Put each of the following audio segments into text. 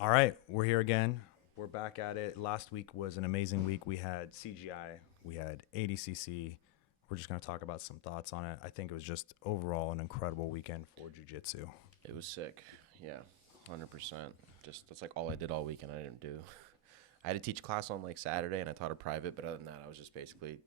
All right, we're here again. We're back at it. Last week was an amazing week. We had CJI, we had ADCC. We're just going to talk about some thoughts on it. I think it was just overall an incredible weekend for jiu-jitsu. It was sick. Yeah, 100%. Just that's like all I did all weekend. I didn't do. I had to teach class on like Saturday, and I taught a private. But other than that, I was just basically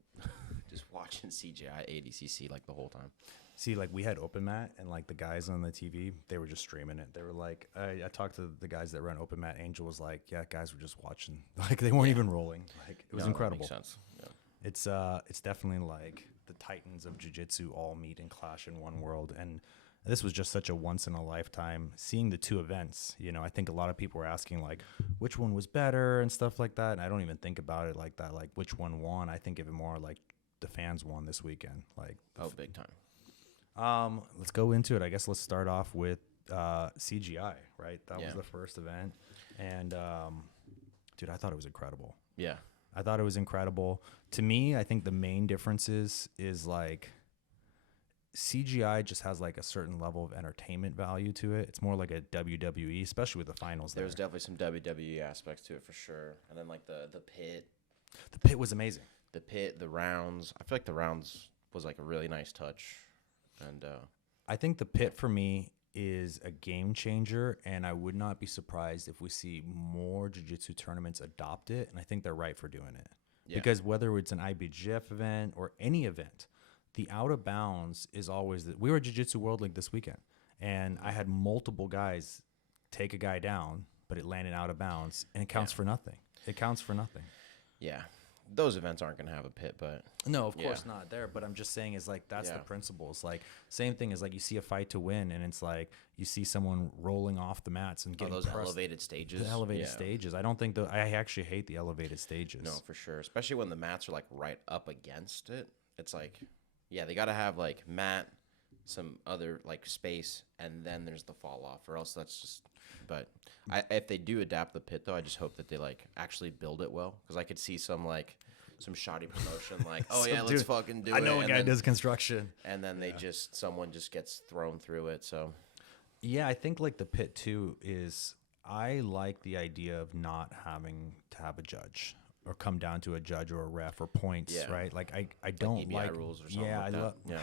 just watching CJI, ADCC like the whole time. See, like we had open mat, and like the guys on the TV, they were just streaming it. They were like, I talked to the guys that run open mat. Angel was like, yeah, guys were just watching. Like they weren't even rolling. Like it was incredible. That makes sense. Yeah. It's definitely like the titans of jiu-jitsu all meet and clash in one world. And this was just such a once in a lifetime seeing the two events. You know, I think a lot of people were asking like which one was better and stuff like that. And I don't even think about it like that, like which one won. I think of it more like the fans won this weekend. Like Big time. Let's go into it. I guess let's start off with CGI, right? That was the first event. And dude, I thought it was incredible. Yeah. I thought it was incredible. To me, I think the main difference is like CGI just has like a certain level of entertainment value to it. It's more like a WWE, especially with the finals. There's definitely some WWE aspects to it for sure. And then like the pit. The pit was amazing. The pit, the rounds. I feel like the rounds was like a really nice touch. And I think the pit for me is a game changer, and I would not be surprised if we see more jiu-jitsu tournaments adopt it, and I think they're right for doing it. Yeah. Because whether it's an IBJJF event or any event, the out of bounds is always we were at Jiu-Jitsu World League this weekend, and I had multiple guys take a guy down, but it landed out of bounds, and it counts for nothing. It counts for nothing. Yeah. Those events aren't going to have a pit, but no, of course not there. But I'm just saying is like that's the principles. Like same thing is like you see a fight to win, and it's like you see someone rolling off the mats and getting those pressed. Elevated stages. The elevated stages. I don't think I actually hate the elevated stages. No, for sure. Especially when the mats are like right up against it. It's like, yeah, they got to have like mat, some other like space, and then there's the fall off, or else that's just. But if they do adapt the pit, though, I just hope that they like actually build it well, because I could see some shoddy promotion, like, oh yeah, let's fucking do it. I know a guy does construction, and then someone just gets thrown through it. So yeah, I think like the pit too is I like the idea of not having to have a judge or come down to a judge or a ref or points, right? Like I don't EBI like rules or something. I love. Yeah.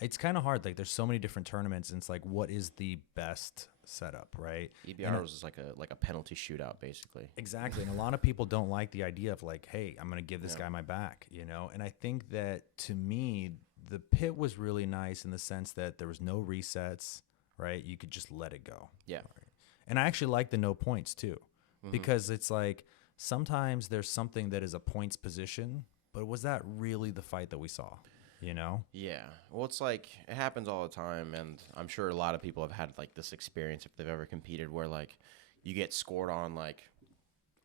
It's kind of hard. Like, there's so many different tournaments, and it's like, what is the best setup, right? EBI rules is like a penalty shootout, basically. Exactly, and a lot of people don't like the idea of like, hey, I'm gonna give this guy my back, you know. And I think that to me, the pit was really nice in the sense that there was no resets, right? You could just let it go. Yeah. Right? And I actually like the no points too, because it's like sometimes there's something that is a points position, but was that really the fight that we saw? You know? Yeah. Well, it's like it happens all the time, and I'm sure a lot of people have had like this experience if they've ever competed where like you get scored on like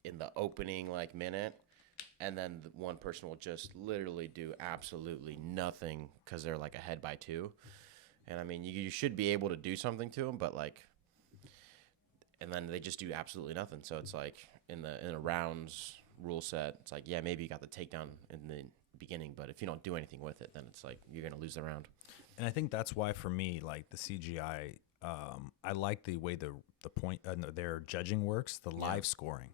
in the opening like minute, and then one person will just literally do absolutely nothing because they're like ahead by 2. And I mean, you should be able to do something to them, but like, and then they just do absolutely nothing. So it's like in a rounds rule set, it's like, yeah, maybe you got the takedown in the beginning, but if you don't do anything with it, then it's like you're gonna lose the round. And I think that's why for me, like the CGI, I like the way the point their judging works. The live scoring,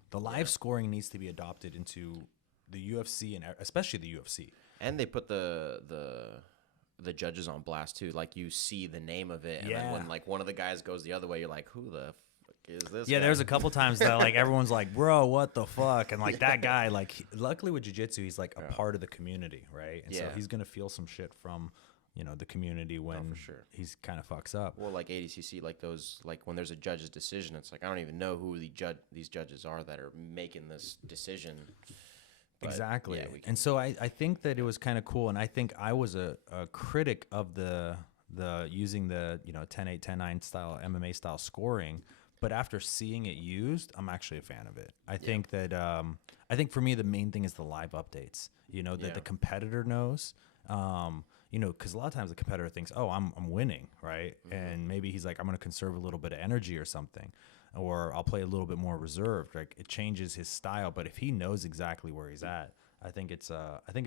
scoring needs to be adopted into the UFC and especially the UFC. And they put the judges on blast too. Like you see the name of it, and then when like one of the guys goes the other way, you're like, who the is this guy? There's a couple times that like everyone's like, bro, what the fuck? And like that guy, like luckily with jiu-jitsu, he's like a part of the community, right? And so he's gonna feel some shit from, you know, the community when he's kind of fucks up. Well, like ADCC, like those, like when there's a judge's decision, it's like I don't even know who these judges are that are making this decision. But, exactly. And so I think that it was kind of cool, and I think I was a critic of the using the 10-8, 10-9 style MMA style scoring. But after seeing it used, I'm actually a fan of it. I think that I think for me the main thing is the live updates. You know, that the competitor knows. You know, because a lot of times the competitor thinks, "Oh, I'm winning," right? And maybe he's like, "I'm going to conserve a little bit of energy or something, or I'll play a little bit more reserved." Like it changes his style. But if he knows exactly where he's at, I think it's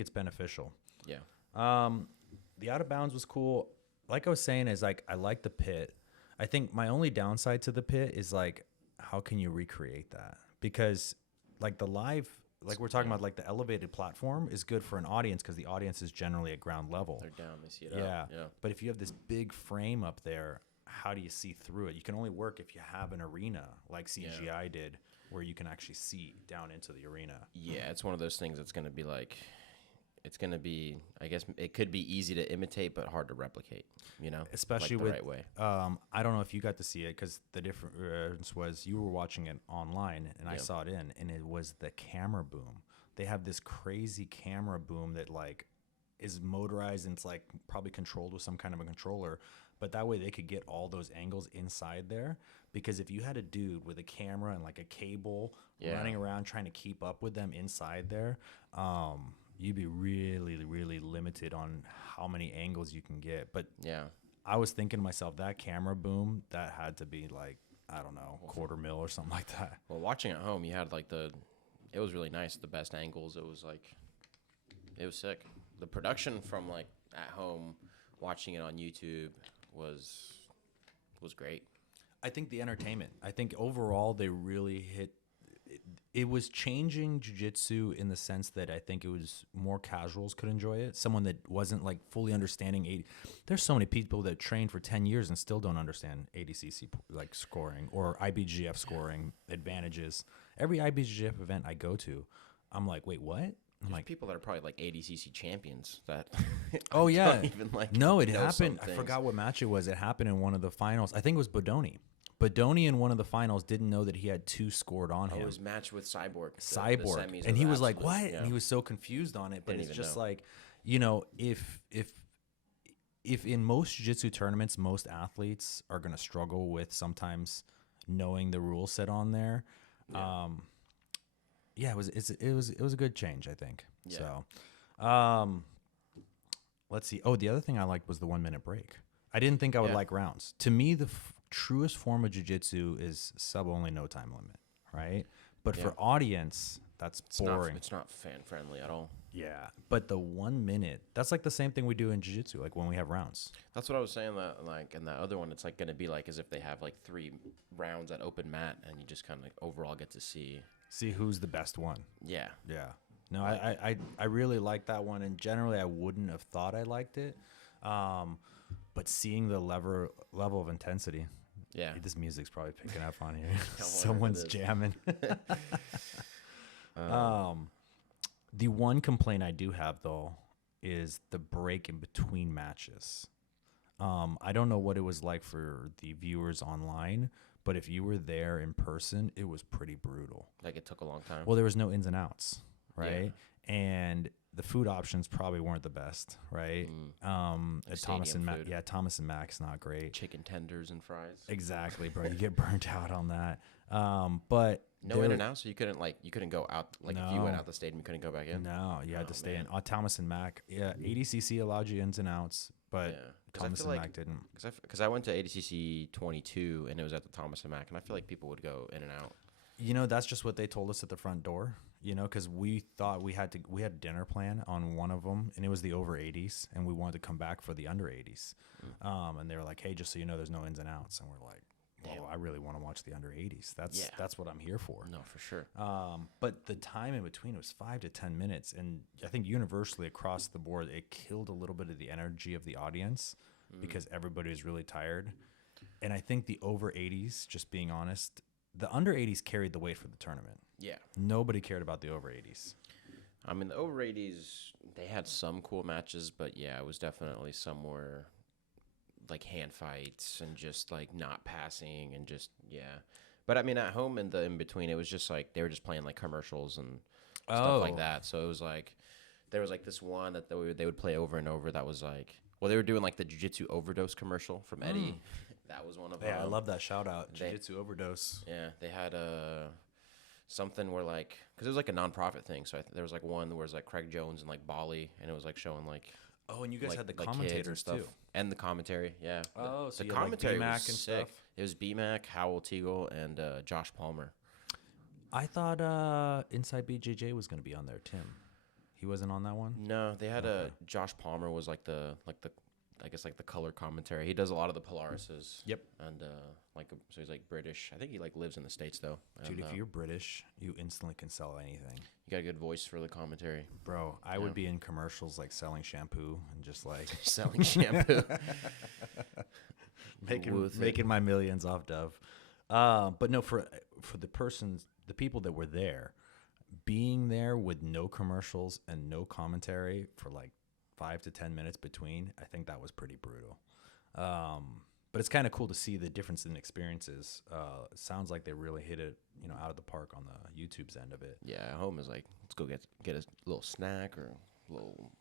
beneficial. Yeah. The out of bounds was cool. Like I was saying, is like I like the pit. I think my only downside to the pit is like how can you recreate that? Because like the live, like we're talking about, like the elevated platform is good for an audience because the audience is generally at ground level. They're down, they see it Yeah. up. Yeah. But if you have this big frame up there, how do you see through it? You can only work if you have an arena like CJI did, where you can actually see down into the arena. Yeah, it's one of those things that's going to be like, it's going to be, I guess it could be easy to imitate, but hard to replicate, you know, Especially like the with, right way. I don't know if you got to see it because the difference was you were watching it online and I saw it and it was the camera boom. They have this crazy camera boom that like is motorized and it's like probably controlled with some kind of a controller, but that way they could get all those angles inside there. Because if you had a dude with a camera and like a cable running around trying to keep up with them inside there, you'd be really, really limited on how many angles you can get. But I was thinking to myself, that camera boom, that had to be like, I don't know, $250,000 or something like that. Well, watching at home, you had like it was really nice. The best angles. It was like, it was sick. The production from like at home, watching it on YouTube was great. I think the entertainment. I think overall they really hit. It was changing jiu-jitsu in the sense that I think it was more casuals could enjoy it. Someone that wasn't like fully understanding. There's so many people that trained for 10 years and still don't understand ADCC like scoring or IBGF scoring advantages. Every IBGF event I go to, I'm like, wait, what? I'm There's like, people that are probably like ADCC champions that. oh yeah, don't even like. No, it know happened. some I things. forgot what match it was. It happened in one of the finals. I think it was Bodoni. Bodoni in one of the finals didn't know that he had 2 scored on Oh, him. it was matched with Cyborg. The Cyborg, semis and he was like, absolute- "What?" yeah. And he was so confused on it. But Didn't it's even just know. like, you know, if in most jiu-jitsu tournaments, most athletes are gonna struggle with sometimes knowing the rule set on there. It was a good change, I think. Yeah. So, let's see. Oh, the other thing I liked was the 1 minute break. I didn't think I would like rounds. To me, the truest form of jiu-jitsu is sub only, no time limit, right? But for audience, that's boring. It's not fan friendly at all. Yeah, but the 1 minute, that's like the same thing we do in jiu-jitsu, like when we have rounds. That's what I was saying. That like in that other one, it's like going to be like as if they have like 3 rounds at open mat, and you just kind of like overall get to see who's the best one. Yeah. Yeah. No, I really like that one, and generally I wouldn't have thought I liked it. But seeing the level of intensity. Yeah. This music's probably picking up on here. wonder if it Someone's is. jamming. The one complaint I do have, though, is the break in between matches. I don't know what it was like for the viewers online, but if you were there in person, it was pretty brutal. Like it took a long time. Well, there was no ins and outs, right? And the food options probably weren't the best, right? At Thomas and Mac, food. Thomas and Mac's not great. Chicken tenders and fries. Exactly, bro. You get burnt out on that. But No in and out, so you couldn't go out. Like if you went No. out the stadium, you couldn't go back in. no, you had to stay man. in. Thomas and Mac, yeah. ADCC allowed you ins and outs, but Yeah. 'Cause I Thomas feel and like- Mac didn't. Because I went to ADCC 22 and it was at the Thomas and Mack, and I feel like people would go in and out. You know, that's just what they told us at the front door. You know, because we thought we had a dinner plan on one of them, and it was the over 80s, and we wanted to come back for the under 80s. And they were like, "Hey, just so you know, there's no ins and outs." And we're like, "Well, I really want to watch the under 80s. That's what I'm here for." No, for sure. But the time in between was 5 to 10 minutes, and I think universally across the board, it killed a little bit of the energy of the audience because everybody was really tired. And I think the over 80s, just being honest, the under 80s carried the weight for the tournament. Yeah. Nobody cared about the over 80s. I mean, the over 80s, they had some cool matches, but yeah, it was definitely somewhere like hand fights and just like not passing and just, yeah. But I mean, at home in the in between, it was just like they were just playing like commercials and stuff like that. So it was like there was like this one that they would play over and over that was like, well, they were doing like the Jiu-Jitsu overdose commercial from Eddie. That was one of them. Yeah, I love that shout out. Jiu-Jitsu overdose. Yeah, they had something where like, because it was like a nonprofit thing. So there was like one where it was like Craig Jones and like Bali, and it was like showing like. Oh, and you guys like, had the like kids commentators and stuff too. and the commentary. Yeah. Oh, so the you had, like, commentary B-Mac was and sick. stuff? It was B-Mac, Howell Teagle, and Josh Palmer. I thought Inside BJJ was going to be on there, Tim. He wasn't on that one? No, they had Josh Palmer was like the I guess like the color commentary. He does a lot of the Polarises. Yep. And so he's like British. I think he like lives in the States though. Dude, And, if you're British, you instantly can sell anything. you got a good voice for the commentary. Bro, I would be in commercials like selling shampoo and just like Selling shampoo. making my millions off Dove. But no, for the people that were there, being there with no commercials and no commentary for like 5 to 10 minutes between, I think that was pretty brutal. But it's kind of cool to see the difference in experiences. It sounds like they really hit it, out of the park on the YouTube's end of it. Yeah, home is like, let's go get a little snack or a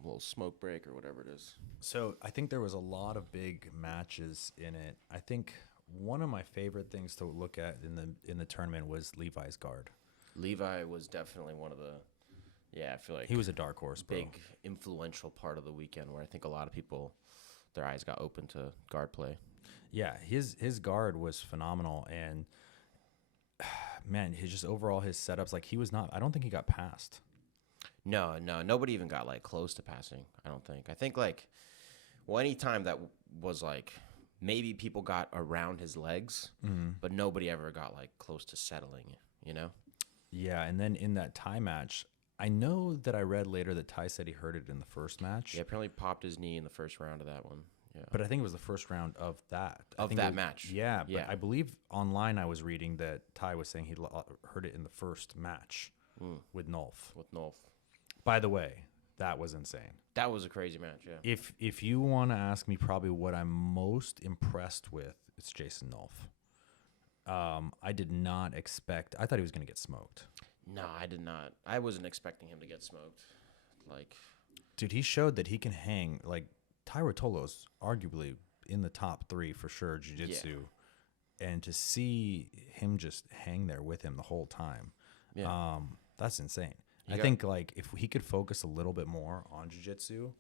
little smoke break or whatever it is. So I think there was a lot of big matches in it. I think one of my favorite things to look at in the tournament was Levi's guard. Levi was definitely one of the, I feel like he was a dark horse, bro. Big influential part of the weekend where I think a lot of people, their eyes got open to guard play. Yeah, his guard was phenomenal, and man, his setups, like I don't think he got passed. No, nobody even got like close to passing. I don't think. I think like, any time that was like, maybe people got around his legs, but nobody ever got like close to settling. Yeah, and then in that Ty match, I know that I read later that Ty said he hurt it in the first match. Yeah, apparently popped his knee in the first round of that one. Yeah, but I think it was the first round of that. Match. Yeah, but I believe online I was reading that Ty was saying he hurt it in the first match with Nolf. By the way, that was insane. That was a crazy match, yeah. If you want to ask me probably what I'm most impressed with, it's Jason Nolf. I did not expect. I thought he was going to get smoked. No, I did not. I wasn't expecting him to get smoked. Like, dude, he showed that he can hang. Like, Ty Rotolo's arguably in the top 3 for sure, jiu-jitsu. Yeah. And to see him just hang there with him the whole time, that's insane. I think, like, if he could focus a little bit more on jiu-jitsu,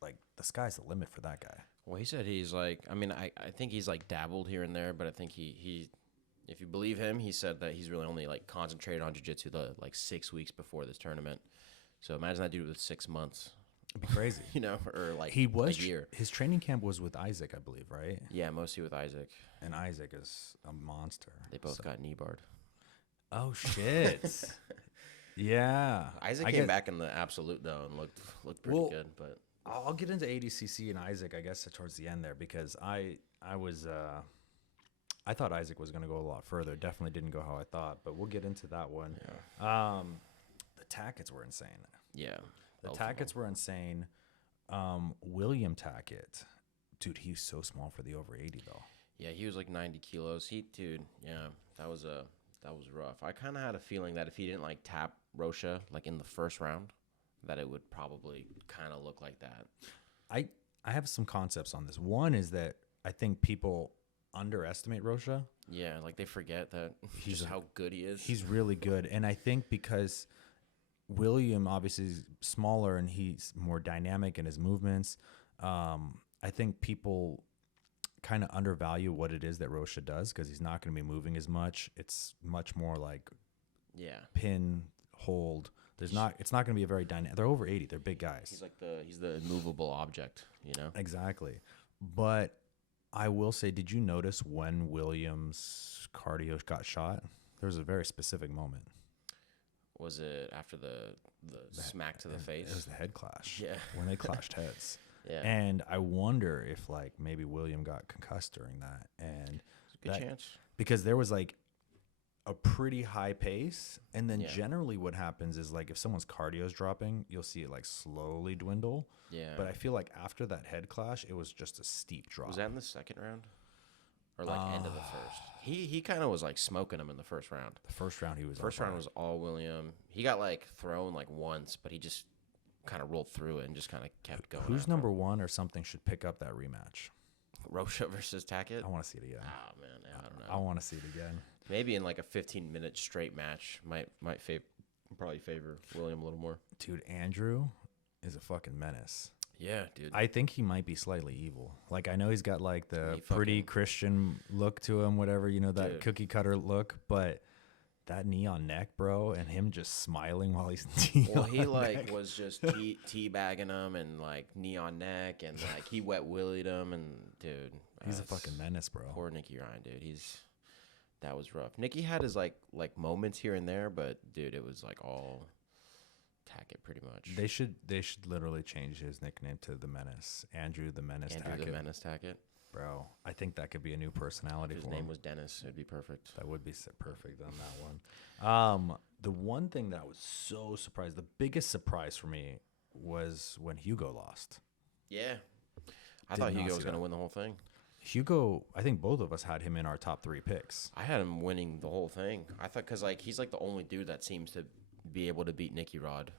like, the sky's the limit for that guy. Well, he said he's like, I mean, I think he's like dabbled here and there, but I think he if you believe him, he said that he's really only like concentrated on jiu-jitsu the like 6 weeks before this tournament. So imagine that dude with 6 months. It'd be crazy. Or like he was a year. His training camp was with Isaac, I believe, right? Yeah, mostly with Isaac. And Isaac is a monster. They both got knee barred. Oh shit. Yeah. Isaac came back in the absolute though and looked pretty good, but I'll get into ADCC and Isaac, I guess, towards the end there, because I thought Isaac was going to go a lot further. Definitely didn't go how I thought, but we'll get into that one. Yeah. The Tackets were insane. Yeah. The Tackets were insane. William Tackett, dude, he's so small for the over 80 though. Yeah, he was like 90 kilos. That was rough. I kind of had a feeling that if he didn't like tap Rocha like in the first round, that it would probably kind of look like that. I have some concepts on this. One is that I think people underestimate Rocha. Yeah, like they forget that just how good he is. He's really good. And I think because William obviously is smaller and he's more dynamic in his movements, I think people kind of undervalue what it is that Rocha does because he's not going to be moving as much. It's much more like pin, hold. It's not going to be a very dynamic. They're over 80. They're big guys. He's the immovable object, Exactly. But I will say, did you notice when Williams' cardio got shot? There was a very specific moment. Was it after the smack to the face? It was the head clash. Yeah. When they clashed heads. Yeah. And I wonder if like maybe William got concussed during that. And good chance. Because there was like a pretty high pace. And then generally what happens is like if someone's cardio is dropping, you'll see it like slowly dwindle. Yeah. But I feel like after that head clash, it was just a steep drop. Was that in the second round? Or like end of the first? He kind of was like smoking him in the first round. The first round he was First round was all William. He got like thrown like once, but he just kind of rolled through it and just kind of kept going. Who's number one or something should pick up that rematch? Rocha versus Tackett? I want to see it again. Oh, man. Yeah, I don't know. I want to see it again. Maybe in like a 15-minute straight match might probably favor William a little more. Dude, Andrew is a fucking menace. Yeah, dude. I think he might be slightly evil. Like, I know he's got like the pretty Christian look to him, whatever, that cookie cutter look, but that knee on neck, bro, and him just smiling while he's knee Well, on he like neck. was just teabagging him and like knee on neck and like he wet willied him and dude, He's a that's- fucking menace, bro. Poor Nicky Ryan, dude. That was rough. Nicky had his like moments here and there, but dude, it was like all Tackett pretty much. They should literally change his nickname to the Menace, Andrew the Menace Andrew Tackett, the Menace Tackett. bro. I think that could be a new personality If his for name him. was Dennis, it'd be perfect. That would be perfect on that one. The one thing that I was so surprised, the biggest surprise for me was when Hugo lost. Yeah. I Did thought not Hugo see was going to that. win the whole thing. Hugo, I think both of us had him in our top 3 picks. I had him winning the whole thing. I thought because like he's like the only dude that seems to be able to beat Nicky Rod.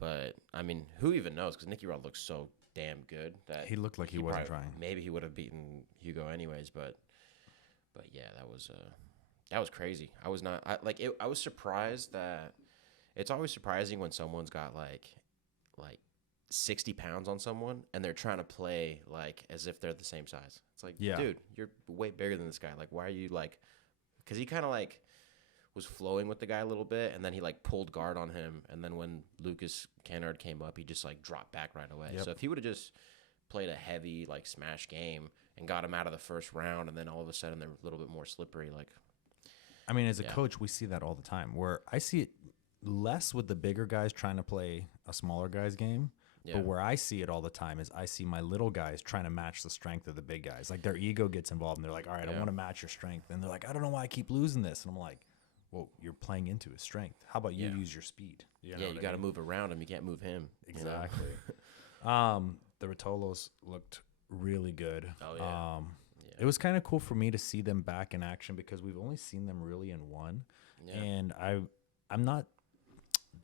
But I mean, who even knows? Because Nicky Rod looks so damn good that He looked like he wasn't probably- trying. Maybe he would have beaten Hugo anyways. But yeah, that was crazy. I was not I was surprised that it's always surprising when someone's got like 60 pounds on someone and they're trying to play like as if they're the same size. It's like, Yeah. dude, you're way bigger than this guy. Like, why are you like? Because he kind of like was flowing with the guy a little bit, and then he like pulled guard on him, and then when Lucas Kennard came up, he just like dropped back right away. Yep. So if he would have just played a heavy like smash game and got him out of the first round, and then all of a sudden they're a little bit more slippery, like I mean, as a Yeah. coach, we see that all the time where I see it less with the bigger guys trying to play a smaller guy's game. yeah, But where I see it all the time is I see my little guys trying to match the strength of the big guys. Like their ego gets involved and they're like, all right, I Yeah. want to match your strength. And they're like, I don't know why I keep losing this. And I'm like, well, you're playing into his strength. How about you Yeah. use your speed? yeah, know you what I got to mean? move around him. You can't move him. you know? Exactly. The Rotolos looked really good. Oh, yeah. Yeah. It was kind of cool for me to see them back in action because we've only seen them really in one. Yeah. And I'm not.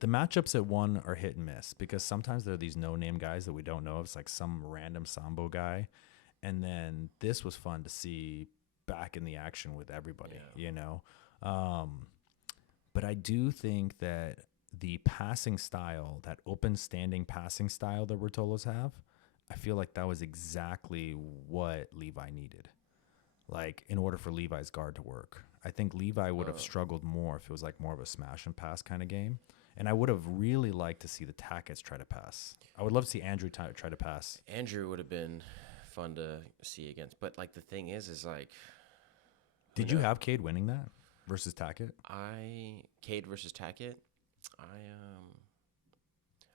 The matchups at one are hit and miss because sometimes there are these no-name guys that we don't know. It's like some random Sambo guy. And then this was fun to see back in the action with everybody, Yeah. you know? But I do think that the passing style, that open standing passing style that Rotolos have, I feel like that was exactly what Levi needed. Like in order for Levi's guard to work. I think Levi would have struggled more if it was like more of a smash and pass kind of game. And I would have really liked to see the Tackets try to pass. I would love to see Andrew try to pass. Andrew would have been fun to see against, but like the thing is like, Did you have Cade winning that versus Tackett? Cade versus Tackett,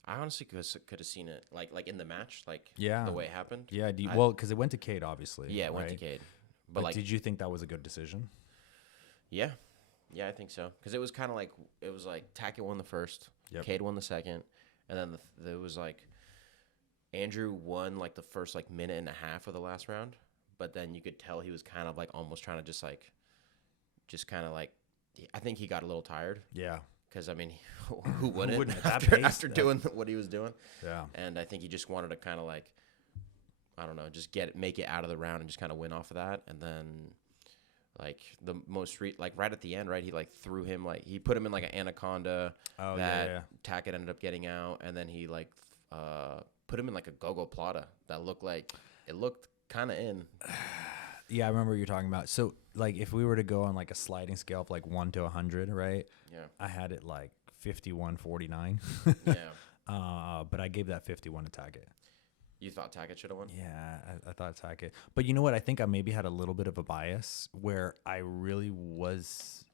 I honestly could have seen it like in the match, like Yeah. the way it happened. Yeah, I- well, because it went to Cade, obviously. Yeah, it went to right? Cade, But but like did you think that was a good decision? yeah, I think so because it was kind of like Tackett won the first, Yep. Cade won the second, and then there was like Andrew won like the first like minute and a half of the last round, but then you could tell he was kind of like almost trying to just kind of like I think he got a little tired. Yeah. Because, I mean, who wouldn't, wouldn't at that after, pace? after doing what he was doing? Yeah. And I think he just wanted to kind of like, I don't know, just make it out of the round and just kind of win off of that. And then, like, the most, right at the end, right, he, like, threw him, like, he put him in, like, an anaconda Oh, that yeah. Tackett ended up getting out. And then he, like, put him in, like, a go-go plata that looked kind of in. Yeah, I remember what you're talking about. So, like, if we were to go on, like, a sliding scale of, like, 1 to 100, right? Yeah. I had it, like, 51-49. Yeah. But I gave that 51 to Tackett. You thought Tackett should have won? Yeah, I thought Tackett. But you know what? I think I maybe had a little bit of a bias where I really was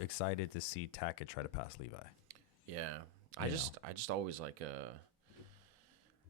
excited to see Tackett try to pass Levi. Yeah. I just always like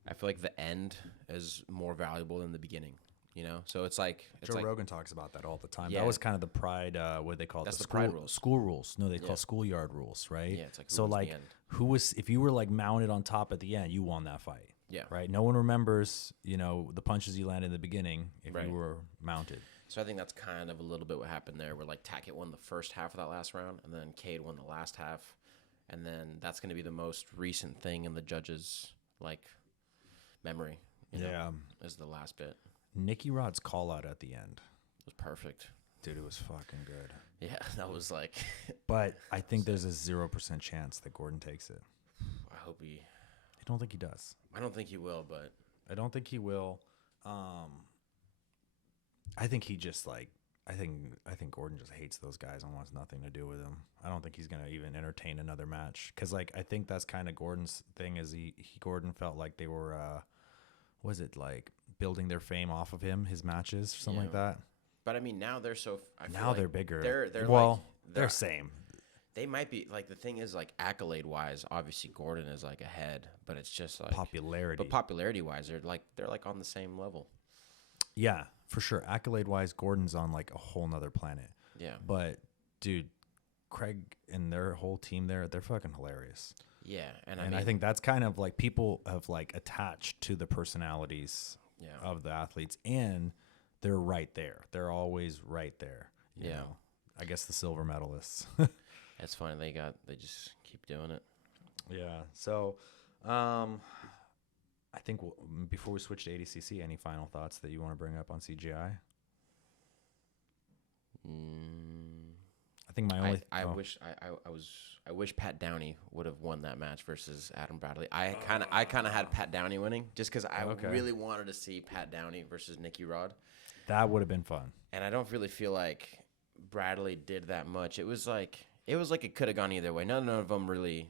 I feel like the end is more valuable than the beginning, you know? So it's like Joe Rogan talks about that all the time. Yeah. That was kind of the pride, what they call it? That's the school, pride rules. School rules. No, they call Yeah. schoolyard rules, right? Yeah, it's like who so wins the like end. if you were like mounted on top at the end, you won that fight. Yeah. Right? No one remembers, you know, the punches you landed in the beginning if Right. you were mounted. So I think that's kind of a little bit what happened there, where like Tackett won the first half of that last round, and then Cade won the last half, and then that's going to be the most recent thing in the judges' like memory. You know, is the last bit. Nicky Rod's call out at the end. It was perfect. Dude, it was fucking good. Yeah, that was like. But I think there's a 0% chance that Gordon takes it. I hope he. I don't think he does. I don't think he will, but I don't think he will. I think he just like I think Gordon just hates those guys and wants nothing to do with them. I don't think he's gonna even entertain another match because like I think that's kind of Gordon's thing. Is Gordon felt like they were was it like building their fame off of him, his matches or something like that. But I mean, now they're so. I feel Now like they're bigger. They're well, like, they're same. They might be like the thing is like accolade wise, obviously Gordon is like ahead, but it's just like Popularity. But popularity wise, they're like on the same level. Yeah, for sure. Accolade wise, Gordon's on like a whole nother planet. Yeah. But dude, Craig and their whole team there, they're fucking hilarious. Yeah, and I think that's kind of like people have like attached to the personalities of the athletes, and they're right there. They're always right there. You know? I guess the silver medalists. That's funny. They just keep doing it. Yeah. So, I think before we switch to ADCC, any final thoughts that you want to bring up on CJI? I think my only. I wish Pat Downey would have won that match versus Adam Bradley. I kind of had Pat Downey winning just because I really wanted to see Pat Downey versus Nicky Rod. That would have been fun. And I don't really feel like Bradley did that much. It was like it could have gone either way. Neither of them really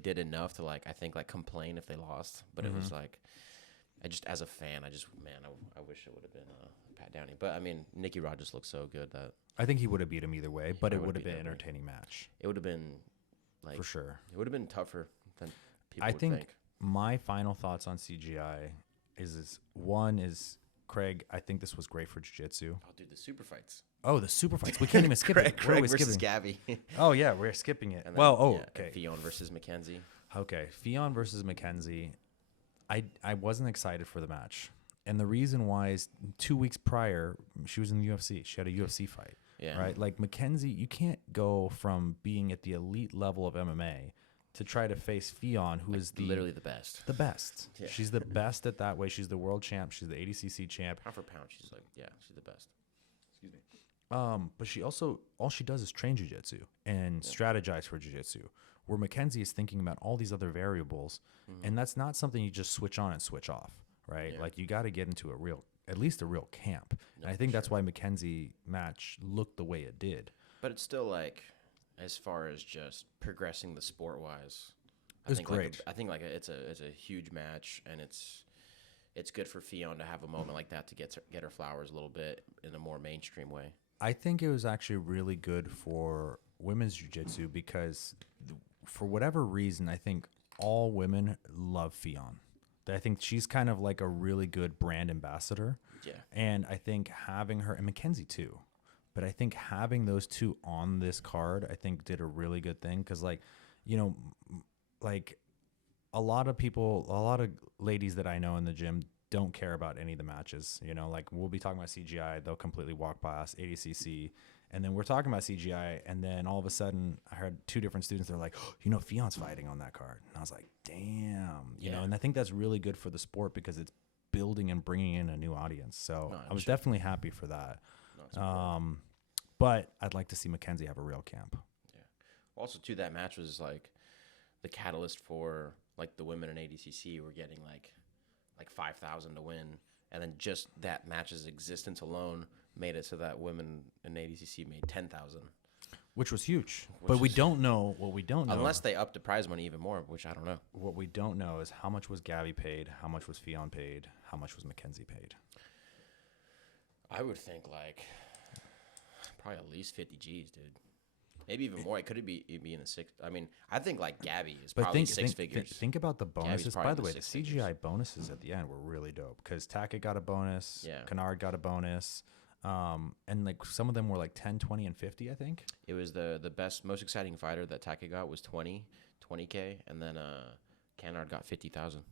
did enough to like I think like complain if they lost. But it was like as a fan, I wish it would have been Pat Downey. But I mean, Nicky Rod just looked so good that I think he would have beat him either way. But it would have been an entertaining match. It would have been like for sure. It would have been tougher than people would think. My final thoughts on CGI is one is Craig. I think this was great for jiu-jitsu. Oh, dude, the super fights. Oh, the super fights. We can't even skip it. Craig versus Gabby. Oh, yeah, we're skipping it. Then, okay. Fionn versus McKenzie. Okay, Fionn versus McKenzie. I wasn't excited for the match. And the reason why is 2 weeks prior, she was in the UFC. She had a UFC fight. Yeah. Right? Like, McKenzie, you can't go from being at the elite level of MMA to try to face Fionn, who is literally the best. The best. Yeah. She's the best at that way. She's the world champ. She's the ADCC champ. Pound for pound, she's the best. Excuse me. But she also, all she does is train jiu-jitsu and strategize for jiu-jitsu, where McKenzie is thinking about all these other variables. And that's not something you just switch on and switch off, right? Yeah. Like you got to get into at least a real camp. And I think that's why McKenzie match looked the way it did. But it's still like, as far as just progressing the sport wise, it was great. I think it's a huge match, and it's good for Fionn to have a moment like that to get her flowers a little bit in a more mainstream way. I think it was actually really good for women's jiu-jitsu because for whatever reason, I think all women love Fionn. I think she's kind of like a really good brand ambassador. Yeah. And I think having her, and McKenzie too, but I think having those two on this card, I think did a really good thing. Cause like, like a lot of ladies that I know in the gym don't care about any of the matches. Like we'll be talking about CGI, they'll completely walk by us, ADCC, and then we're talking about CGI, and then all of a sudden I heard two different students. They're like, Fionn's fighting on that card, and I was like, damn, And I think that's really good for the sport because it's building and bringing in a new audience. So I was definitely happy for that. But I'd like to see McKenzie have a real camp. Yeah. Also, too, that match was like the catalyst for like the women in ADCC were getting like 5,000 to win, and then just that match's existence alone made it so that women in ADCC made 10,000, which was huge. But we don't know what we don't know unless they upped the prize money even more, which I don't know. What we don't know is how much was Gabby paid, how much was Fionn paid, how much was McKenzie paid. I would think like probably at least 50 G's, dude. Maybe even more. It could be in the six. I mean, I think like Gabby is probably six figures. Think about the bonuses. By the way, the CGI figures. Bonuses at the end were really dope because Tackett got a bonus. Yeah. Kennard got a bonus. And like some of them were like 10, 20, and 50, I think. It was the best, most exciting fighter that Tackett got was 20K, and then Kennard got 50,000.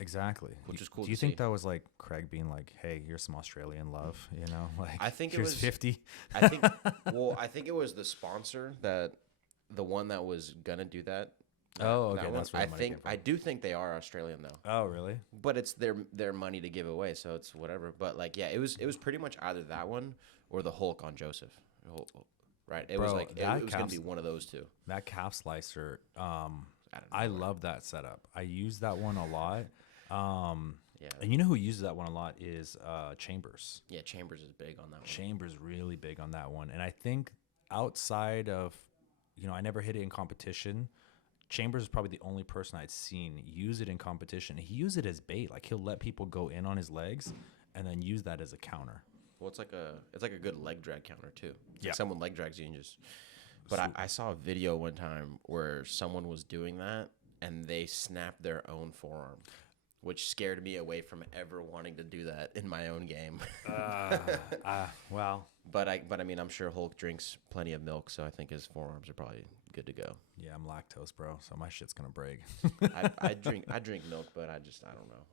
Exactly. Which is cool. Do you think that was like Craig being like, "Hey, here's some Australian love," like I think here's it was 50. I think it was the sponsor the one that was gonna do that. Oh, okay. That's where I do think they are Australian though. Oh, really? But it's their money to give away, so it's whatever. But like, yeah, it was pretty much either that one or the Hulk on Joseph. Right? It was like it was gonna be one of those two. That calf slicer. I love that setup. I use that one a lot. Yeah. And you know who uses that one a lot is Chambers. Yeah, Chambers is big on that one. Chambers really big on that one. And I think outside of, I never hit it in competition. Chambers is probably the only person I'd seen use it in competition. He used it as bait. Like he'll let people go in on his legs and then use that as a counter. Well, it's like a good leg drag counter too. It's Yeah. like someone leg drags you and just. But I saw a video one time where someone was doing that and they snapped their own forearm, which scared me away from ever wanting to do that in my own game. Well, But I mean, I'm sure Hulk drinks plenty of milk, so I think his forearms are probably good to go. yeah, I'm lactose, bro. So my shit's going to break. I drink milk, but I don't know.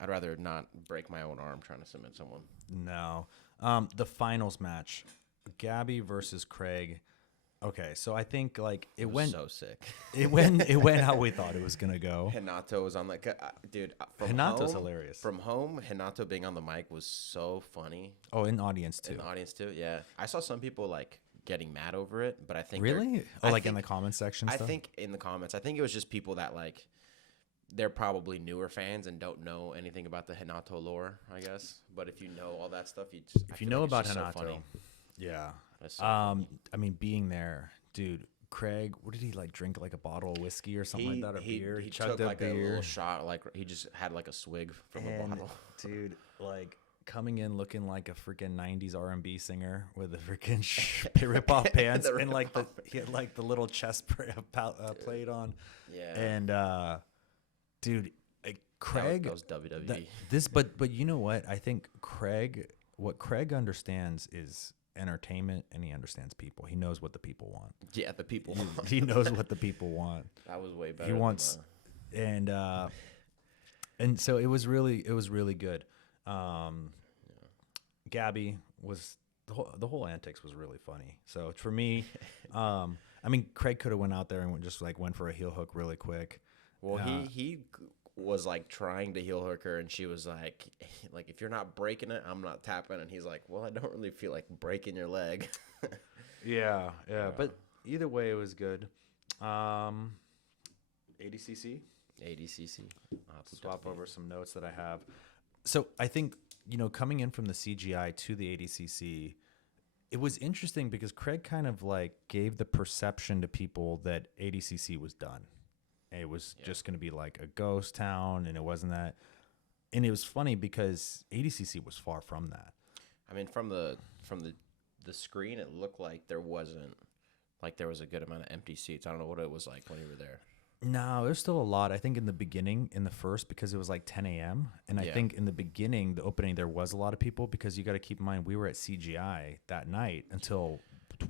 I'd rather not break my own arm trying to submit someone. No. The finals match, Gabby versus Craig. Okay, so I think like it went so sick. it went how we thought it was gonna go. Hinato was on like, dude. From Hinato's home, hilarious. From home, Hinato being on the mic was so funny. Oh, in the audience too. In the audience too, yeah. I saw some people like getting mad over it, but I think Really? Oh, like in the comments section. I Stuff? think in the comments, I think it was just people that like. They're probably newer fans and don't know anything about the Hinato lore, I guess. But if you know all that stuff, if you know about Hinato, yeah. So funny. I mean, being there, dude. Craig, what did he like? Drink like a bottle of whiskey or something like that, or beer? He chugged took a like a beer. little shot, like he just had like a swig from a bottle. Dude, like coming in looking like a freaking '90s R&B singer with the freaking rip-off pants and like he had like the little chest plate on. Yeah. And dude, Craig, that was WWE. But you know what? I think what Craig understands is entertainment, and he understands people. He knows what the people want. Yeah, the people. He knows what the people want. That was way better. He wants, and so it was really good. Gabby was the whole antics was really funny. So for me, I mean, Craig could have went out there and went for a heel hook really quick. Well, he was like trying to heel hook her, and she was like if you're not breaking it, I'm not tapping. And he's like, well, I don't really feel like breaking your leg. Yeah. But either way, it was good. ADCC. I'll Swap over some notes that I have. So I think coming in from the CGI to the ADCC, it was interesting because Craig kind of like gave the perception to people that ADCC was done. It was just going to be like a ghost town, and it wasn't that. And it was funny because ADCC was far from that. I mean, from the screen, it looked like there was a good amount of empty seats. I don't know what it was like when you were there. No, there's still a lot. I think in the beginning, in the first, because it was like 10 a.m. And I think in the beginning, the opening, there was a lot of people because you got to keep in mind we were at CGI that night until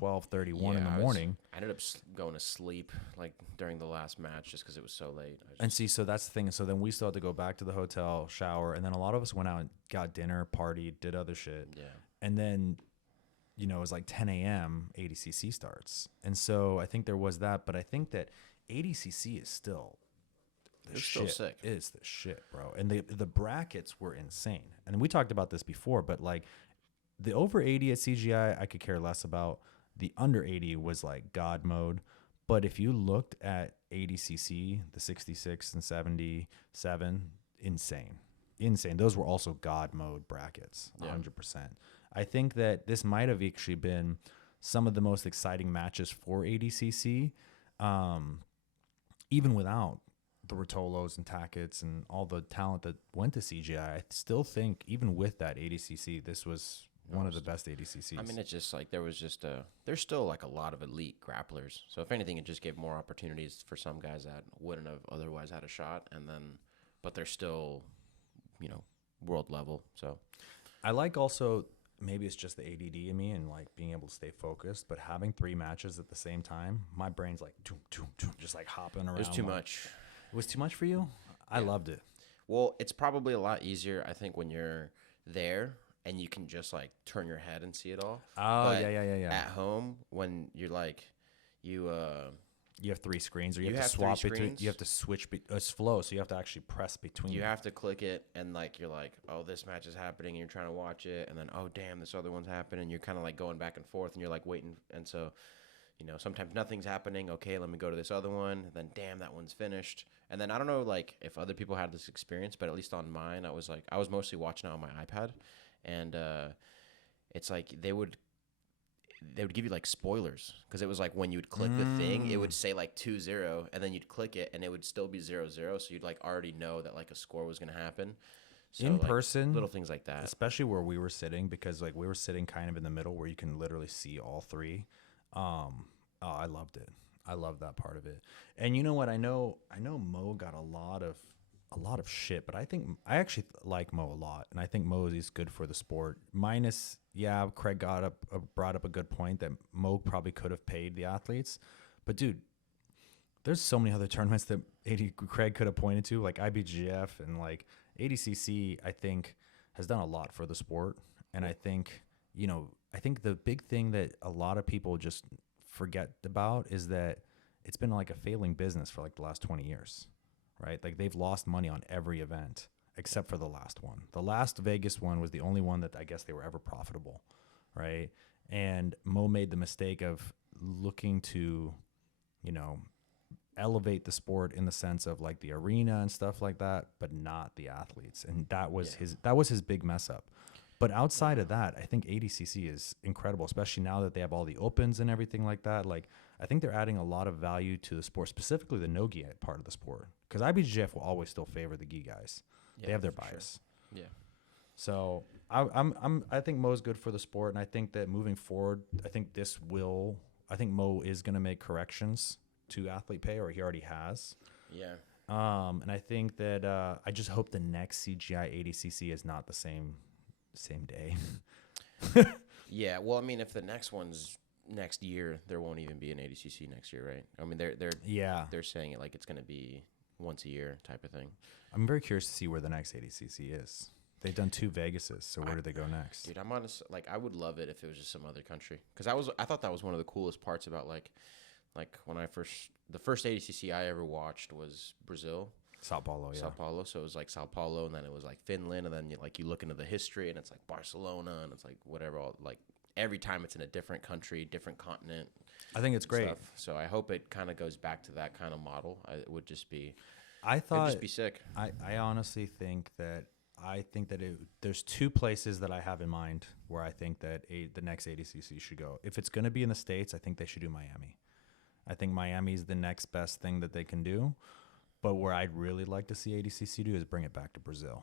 12:31 in the morning. I ended up going to sleep like during the last match just because it was so late. So that's the thing. So then we still had to go back to the hotel, shower, and then a lot of us went out and got dinner, partied, did other shit. Yeah. And then, it was like 10 a.m. ADCC starts. And so I think there was that, but I think that ADCC is still the shit. Still sick. It's the shit, bro. And the brackets were insane. And we talked about this before, but like the over 80 at CGI, I could care less about. The under 80 was like God mode. But if you looked at ADCC, the 66 and 77, insane. Those were also God mode brackets, 100%. I think that this might have actually been some of the most exciting matches for ADCC, even without the Rotolos and Tackett's and all the talent that went to CGI. I still think, even with that ADCC, this was one of the best ADCCs. I mean, it's just like there's still like a lot of elite grapplers. So if anything, it just gave more opportunities for some guys that wouldn't have otherwise had a shot. But they're still, world level. So I like also, maybe it's just the ADD in me and like being able to stay focused, but having 3 matches at the same time, my brain's like just like hopping around. it was too much. It was too much for you? I loved it. Well, it's probably a lot easier, I think, when you're there and you can just like turn your head and see it all. Oh, But yeah. At home, when you're like, you have 3 screens, or you You have to have swap 3 between. screens. You have to switch. It's flow, so you have to actually press between. you them. have to click it and like you're like, oh, this match is happening, and you're trying to watch it, and then oh damn, this other one's happening, and you're kind of like going back and forth, and you're like waiting, and so you know, sometimes nothing's happening. Okay, let me go to this other one. Then, damn, that one's finished. And then I don't know, like, if other people had this experience, but at least on mine, I was mostly watching it on my iPad, and it's like they would give you like spoilers because it was like when you would click the thing, it would say like 2-0, and then you'd click it, and it would still be 0-0. So you'd like already know that like a score was gonna happen. So, In like, person, little things like that. especially where we were sitting, because like we were sitting kind of in the middle where you can literally see all three. Oh, I loved it. I love that part of it. And you know what? I know Mo got a lot of shit, but I think I actually like Mo a lot, and I think Mo is good for the sport. Minus, yeah, Craig brought up a good point that Mo probably could have paid the athletes, but dude, there's so many other tournaments that Craig could have pointed to, like IBGF and like ADCC. I think has done a lot for the sport, and I think the big thing that a lot of people just forget about is that it's been like a failing business for like the last 20 years, right? Like they've lost money on every event except for the last one. The last Vegas one was the only one that I guess they were ever profitable, right? And Mo made the mistake of looking to, elevate the sport in the sense of like the arena and stuff like that, but not the athletes. And that was his big mess up. But outside of that, I think ADCC is incredible, especially now that they have all the opens and everything like that. Like, I think they're adding a lot of value to the sport, specifically the no-gi part of the sport. Because IBJJF will always still favor the gi guys. They have their bias. Sure. Yeah. So I think Mo's good for the sport, and I think that moving forward, I think Mo is going to make corrections to athlete pay, or he already has. Yeah. And I think that I just hope the next CGI ADCC is not the same day. Yeah, well, I mean, if the next one's next year, there won't even be an ADCC next year, right? I mean, they're saying it like it's going to be once a year type of thing. I'm very curious to see where the next ADCC is. They've done 2 Vegases, so where do they go next? Dude, I'm honest. Like, I would love it if it was just some other country, because I thought that was one of the coolest parts about like when the first ADCC I ever watched was Brazil. Sao Paulo, yeah. Sao Paulo. So it was like Sao Paulo, and then it was like Finland, and then you look into the history, and it's like Barcelona, and it's like whatever. Like every time it's in a different country, different continent. I think it's great. Stuff. So I hope it kind of goes back to that kind of model. It would just be. It'd just be sick. I honestly think that there's 2 places that I have in mind where I think that the next ADCC should go. If it's going to be in the States, I think they should do Miami. I think Miami's the next best thing that they can do. But where I'd really like to see ADCC do is bring it back to Brazil.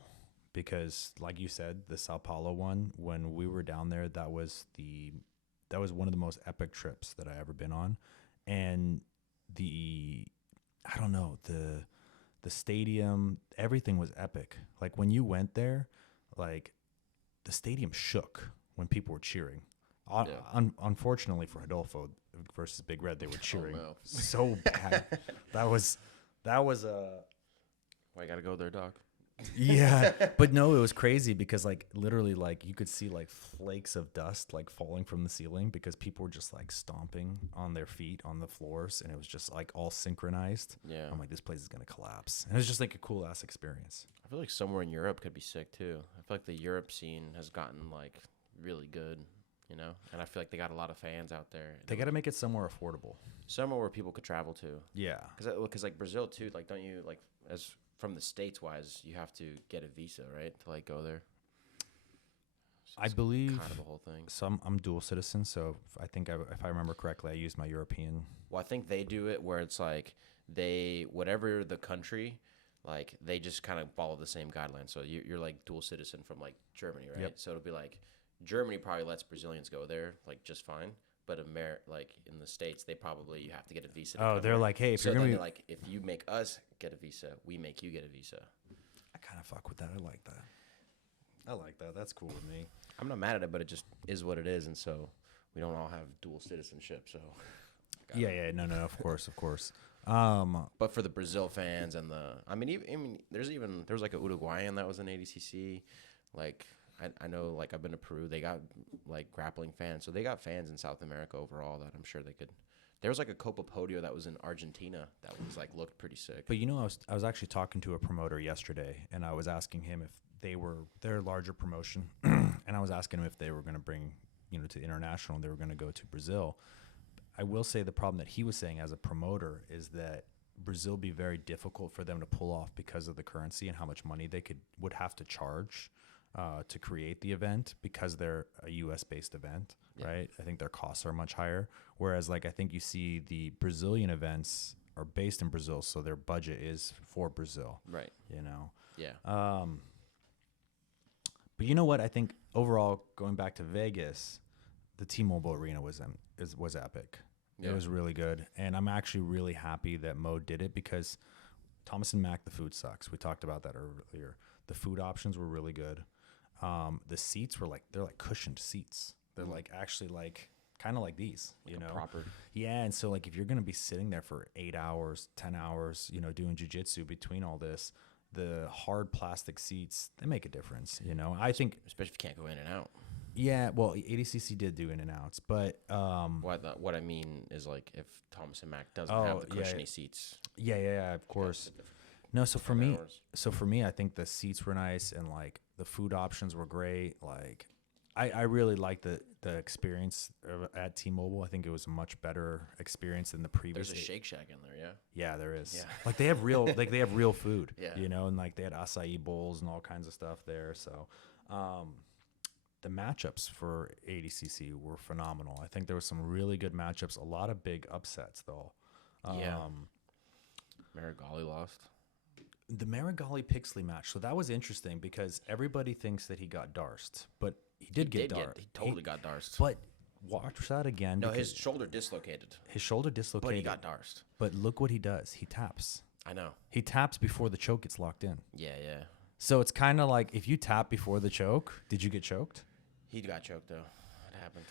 Because like you said, the Sao Paulo one, when we were down there, that was one of the most epic trips that I ever been on. And the stadium, everything was epic. Like when you went there, like the stadium shook when people were cheering. Unfortunately for Adolfo versus Big Red, they were cheering so bad. That was Why you gotta go there, dog? Yeah, but no, it was crazy because like literally like you could see like flakes of dust like falling from the ceiling because people were just like stomping on their feet on the floors, and it was just like all synchronized. Yeah, I'm like, this place is gonna collapse, and it was just like a cool ass experience. I feel like somewhere in Europe could be sick too. I feel like the Europe scene has gotten like really good, and I feel like they got a lot of fans out there. They got to make it somewhere affordable, somewhere where people could travel to. Yeah, because like Brazil too, like don't you like as from the States wise, you have to get a visa, right, to like go there. So I believe kind of the whole thing. So I'm dual citizen, so I think if I remember correctly, I used my European. Well, I think they do it where it's like whatever the country, like they just kind of follow the same guidelines. So you're like dual citizen from like Germany, right? Yep. So it'll be like Germany probably lets Brazilians go there like just fine. But like in the States, you have to get a visa. They're like, hey, if you're gonna be like, if you make us get a visa, we make you get a visa. I kind of fuck with that. I like that. That's cool with me. I'm not mad at it, but it just is what it is, and so we don't all have dual citizenship. So yeah, no, of course. But for the Brazil fans and there was like a Uruguayan that was in ADCC, like. I know, like, I've been to Peru. They got, like, grappling fans. So they got fans in South America overall that I'm sure they could. There was, like, a Copa Podio that was in Argentina that was, like, looked pretty sick. But, I was actually talking to a promoter yesterday, and I was asking him if they're a larger promotion, and I was asking him if they were going to bring, to international, and they were going to go to Brazil. I will say the problem that he was saying as a promoter is that Brazil be very difficult for them to pull off because of the currency and how much money they would have to charge to create the event, because they're a U.S. based event, right? I think their costs are much higher. Whereas, like, I think you see the Brazilian events are based in Brazil, so their budget is for Brazil, right? You know, Yeah. But you know what? I think overall, going back to Vegas, the T-Mobile Arena was epic. Yeah. It was really good, and I'm actually really happy that Mo did it, because Thomas and Mack, the food sucks. We talked about that earlier. The food options were really good. The seats were they're like cushioned seats. They're like actually like kind of like these, Like you know, proper. Yeah, and so like if you're gonna be sitting there for 8 hours, 10 hours, you know, doing jujitsu between all this, the hard plastic seats, they make a difference. You know, I think Especially if you can't go in and out. Yeah, well, ADCC did do in and outs, but What I mean is, like, if Thomas and Mack doesn't have the cushiony seats. Yeah, of course. No, so for me, I think the seats were nice, and like the food options were great. Like, I really liked the experience at T-Mobile. I think it was a much better experience than the previous. There's a Shake Shack in there, yeah. Yeah, there is. Yeah. Like they have real food. Yeah. You know, and like they had acai bowls and all kinds of stuff there. So, the matchups for ADCC were phenomenal. I think there was some really good matchups. A lot of big upsets though. Marigali lost. The Marigali Pixley match. So that was interesting because everybody thinks that he got Darst, but he did get Darst. He totally got Darst. But watch that again. No, his shoulder dislocated. His shoulder dislocated. But he got Darst. But look what he does. He taps. I know. He taps before the choke gets locked in. Yeah. So it's kind of like if you tap before the choke, did you get choked? He got choked though. It happened.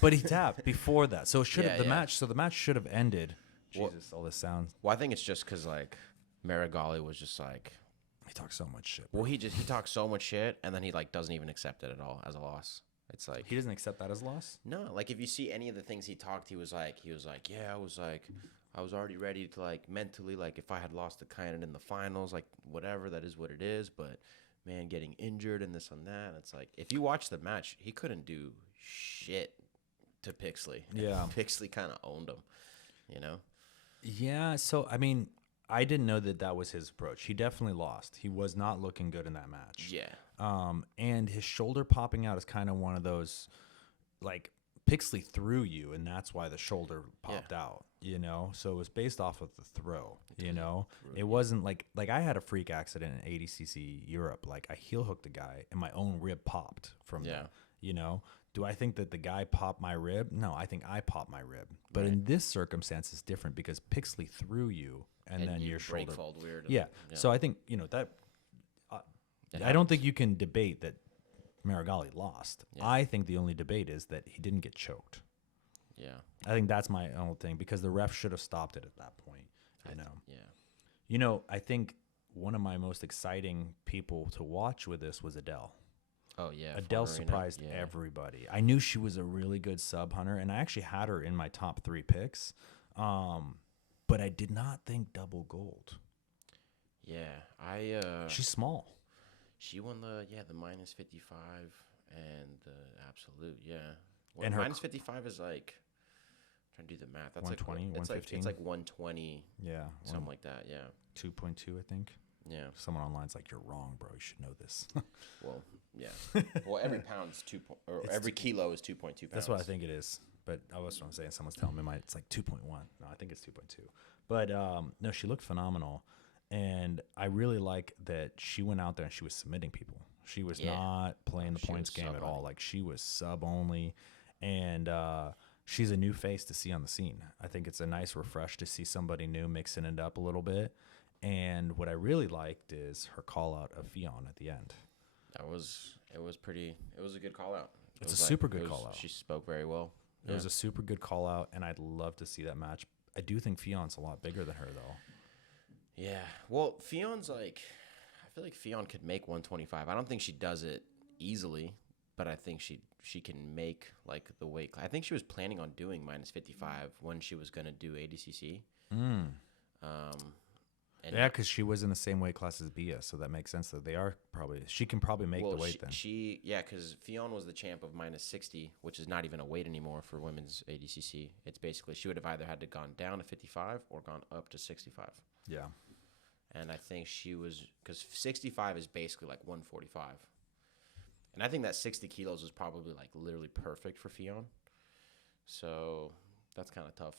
But he tapped before that. So it should have Yeah. match. So the match should have ended. Well- Jesus, all this sounds. Well, I think it's just because, like, Marigali was just like, He talks so much shit. well, he talks so much shit, and then he like doesn't even accept it at all as a loss. It's like, He doesn't accept that as loss. no, like if you see any of the things he talked, he was like, yeah, I was already ready to, like, mentally, like, if I had lost to Kynan in the finals, like, whatever, that is what it is. But man, getting injured and this and that, it's like, if you watch the match, he couldn't do shit to Pixley. Yeah. Pixley kind of owned him, you know. Yeah. So I mean, I didn't know that was his approach. He definitely lost. He was not looking good in that match. Yeah. And his shoulder popping out is kind of one of those, like, Pixley threw you, and that's why the shoulder popped out, you know? So it was based off of the throw, you know? It wasn't like I had a freak accident in ADCC Europe. Like, I heel hooked a guy, and my own rib popped from that, you know? Do I think that the guy popped my rib? No, I think I popped my rib. But in this circumstance, it's different because Pixley threw you, and then your shoulder. Fold weird. Yeah. So I think, you know, that I don't think you can debate that Marigali lost. Yeah. I think the only debate is that he didn't get choked. Yeah. I think that's my own thing, because the ref should have stopped it at that point, you know. Yeah. You know, I think one of my most exciting people to watch with this was Adele. Oh yeah. Adele Farmerina, surprised everybody. I knew she was a really good sub hunter, and I actually had her in my top 3 picks. But I did not think double gold. Yeah. She's small. She won the minus 55 and the absolute, yeah. Well, And her minus 55 is like, I'm trying to do the math. That's 120, like, it's 115? It's like 120, Yeah. something like that, yeah. 2.2, I think. Yeah. Someone online's like, you're wrong, bro. You should know this. Well, yeah. Well, every pound's every kilo is 2.2 pounds. That's what I think it is. But that's what I'm saying. Someone's telling me it's like 2.1. No, I think it's 2.2. But no, she looked phenomenal. And I really like that she went out there and she was submitting people. She was not playing the points game at all. Like, she was sub only. And she's a new face to see on the scene. I think it's a nice refresh to see somebody new mixing it up a little bit. And what I really liked is her call out of Fionn at the end. It was a good call out. It's a super good call out. She spoke very well. It was a super good call out, and I'd love to see that match. I do think Fionn's a lot bigger than her, though. Yeah. Well, Fionn's like, I feel like Fionn could make 125. I don't think she does it easily, but I think she can make, like, the weight. I think she was planning on doing minus 55 when she was going to do ADCC. And Yeah, because she was in the same weight class as Bia, so that makes sense that they are probably. She can probably make the weight then. Because Fionn was the champ of minus 60, which is not even a weight anymore for women's ADCC. It's basically she would have either had to gone down to 55 or gone up to 65. Yeah. And I think she was, because 65 is basically like 145. And I think that 60 kilos is probably like literally perfect for Fionn. So that's kind of tough.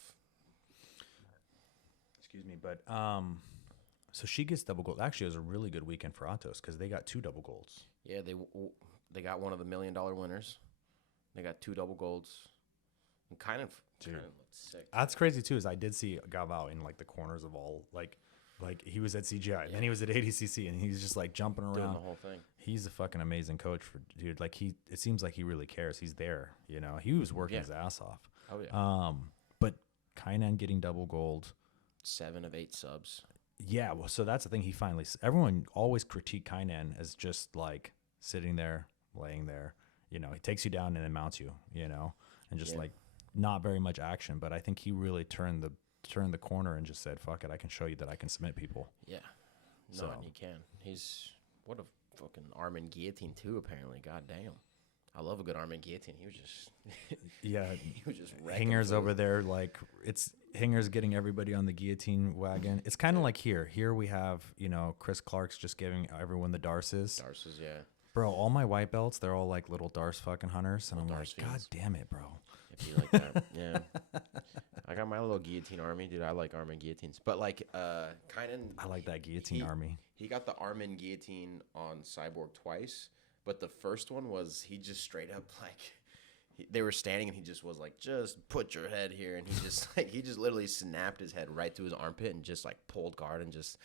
Excuse me, but so she gets double gold. Actually, it was a really good weekend for Atos because they got 2 double golds. Yeah, they got one of the $1 million winners. They got 2 double golds. And kind of looked sick. That's crazy too. Is I did see Gavao in like the corners of all like he was at CJI, and then he was at ADCC, and he's just like jumping around. Doing the whole thing. He's a fucking amazing coach for dude. Like it seems like he really cares. He's there. You know, he was working his ass off. Oh yeah. But Kainan getting double gold. 7 of 8 subs. Yeah, well, so that's the thing. He finally. Everyone always critique Kainan as just like sitting there, laying there. You know, he takes you down and then mounts you. You know, and just like not very much action. But I think he really turned the corner and just said, "Fuck it, I can show you that I can submit people." Yeah, no, and he can. He's what a fucking arm and guillotine too. Apparently, god damn. I love a good arm and guillotine. He was just he was just Hinger's over there like it's Hinger's getting everybody on the guillotine wagon. It's kind of like here we have, you know, Chris Clark's just giving everyone the Darces. Darces, yeah. Bro, all my white belts, they're all like little Darce fucking hunters, and I'm like, God damn it, bro. If you like that, yeah. I got my little guillotine army, dude. I like arm and guillotines, but like, I like that guillotine army. He got the arm and guillotine on Cyborg twice. But the first one was he just straight up like they were standing and he just was like, just put your head here, and he just literally snapped his head right to his armpit and just like pulled guard and just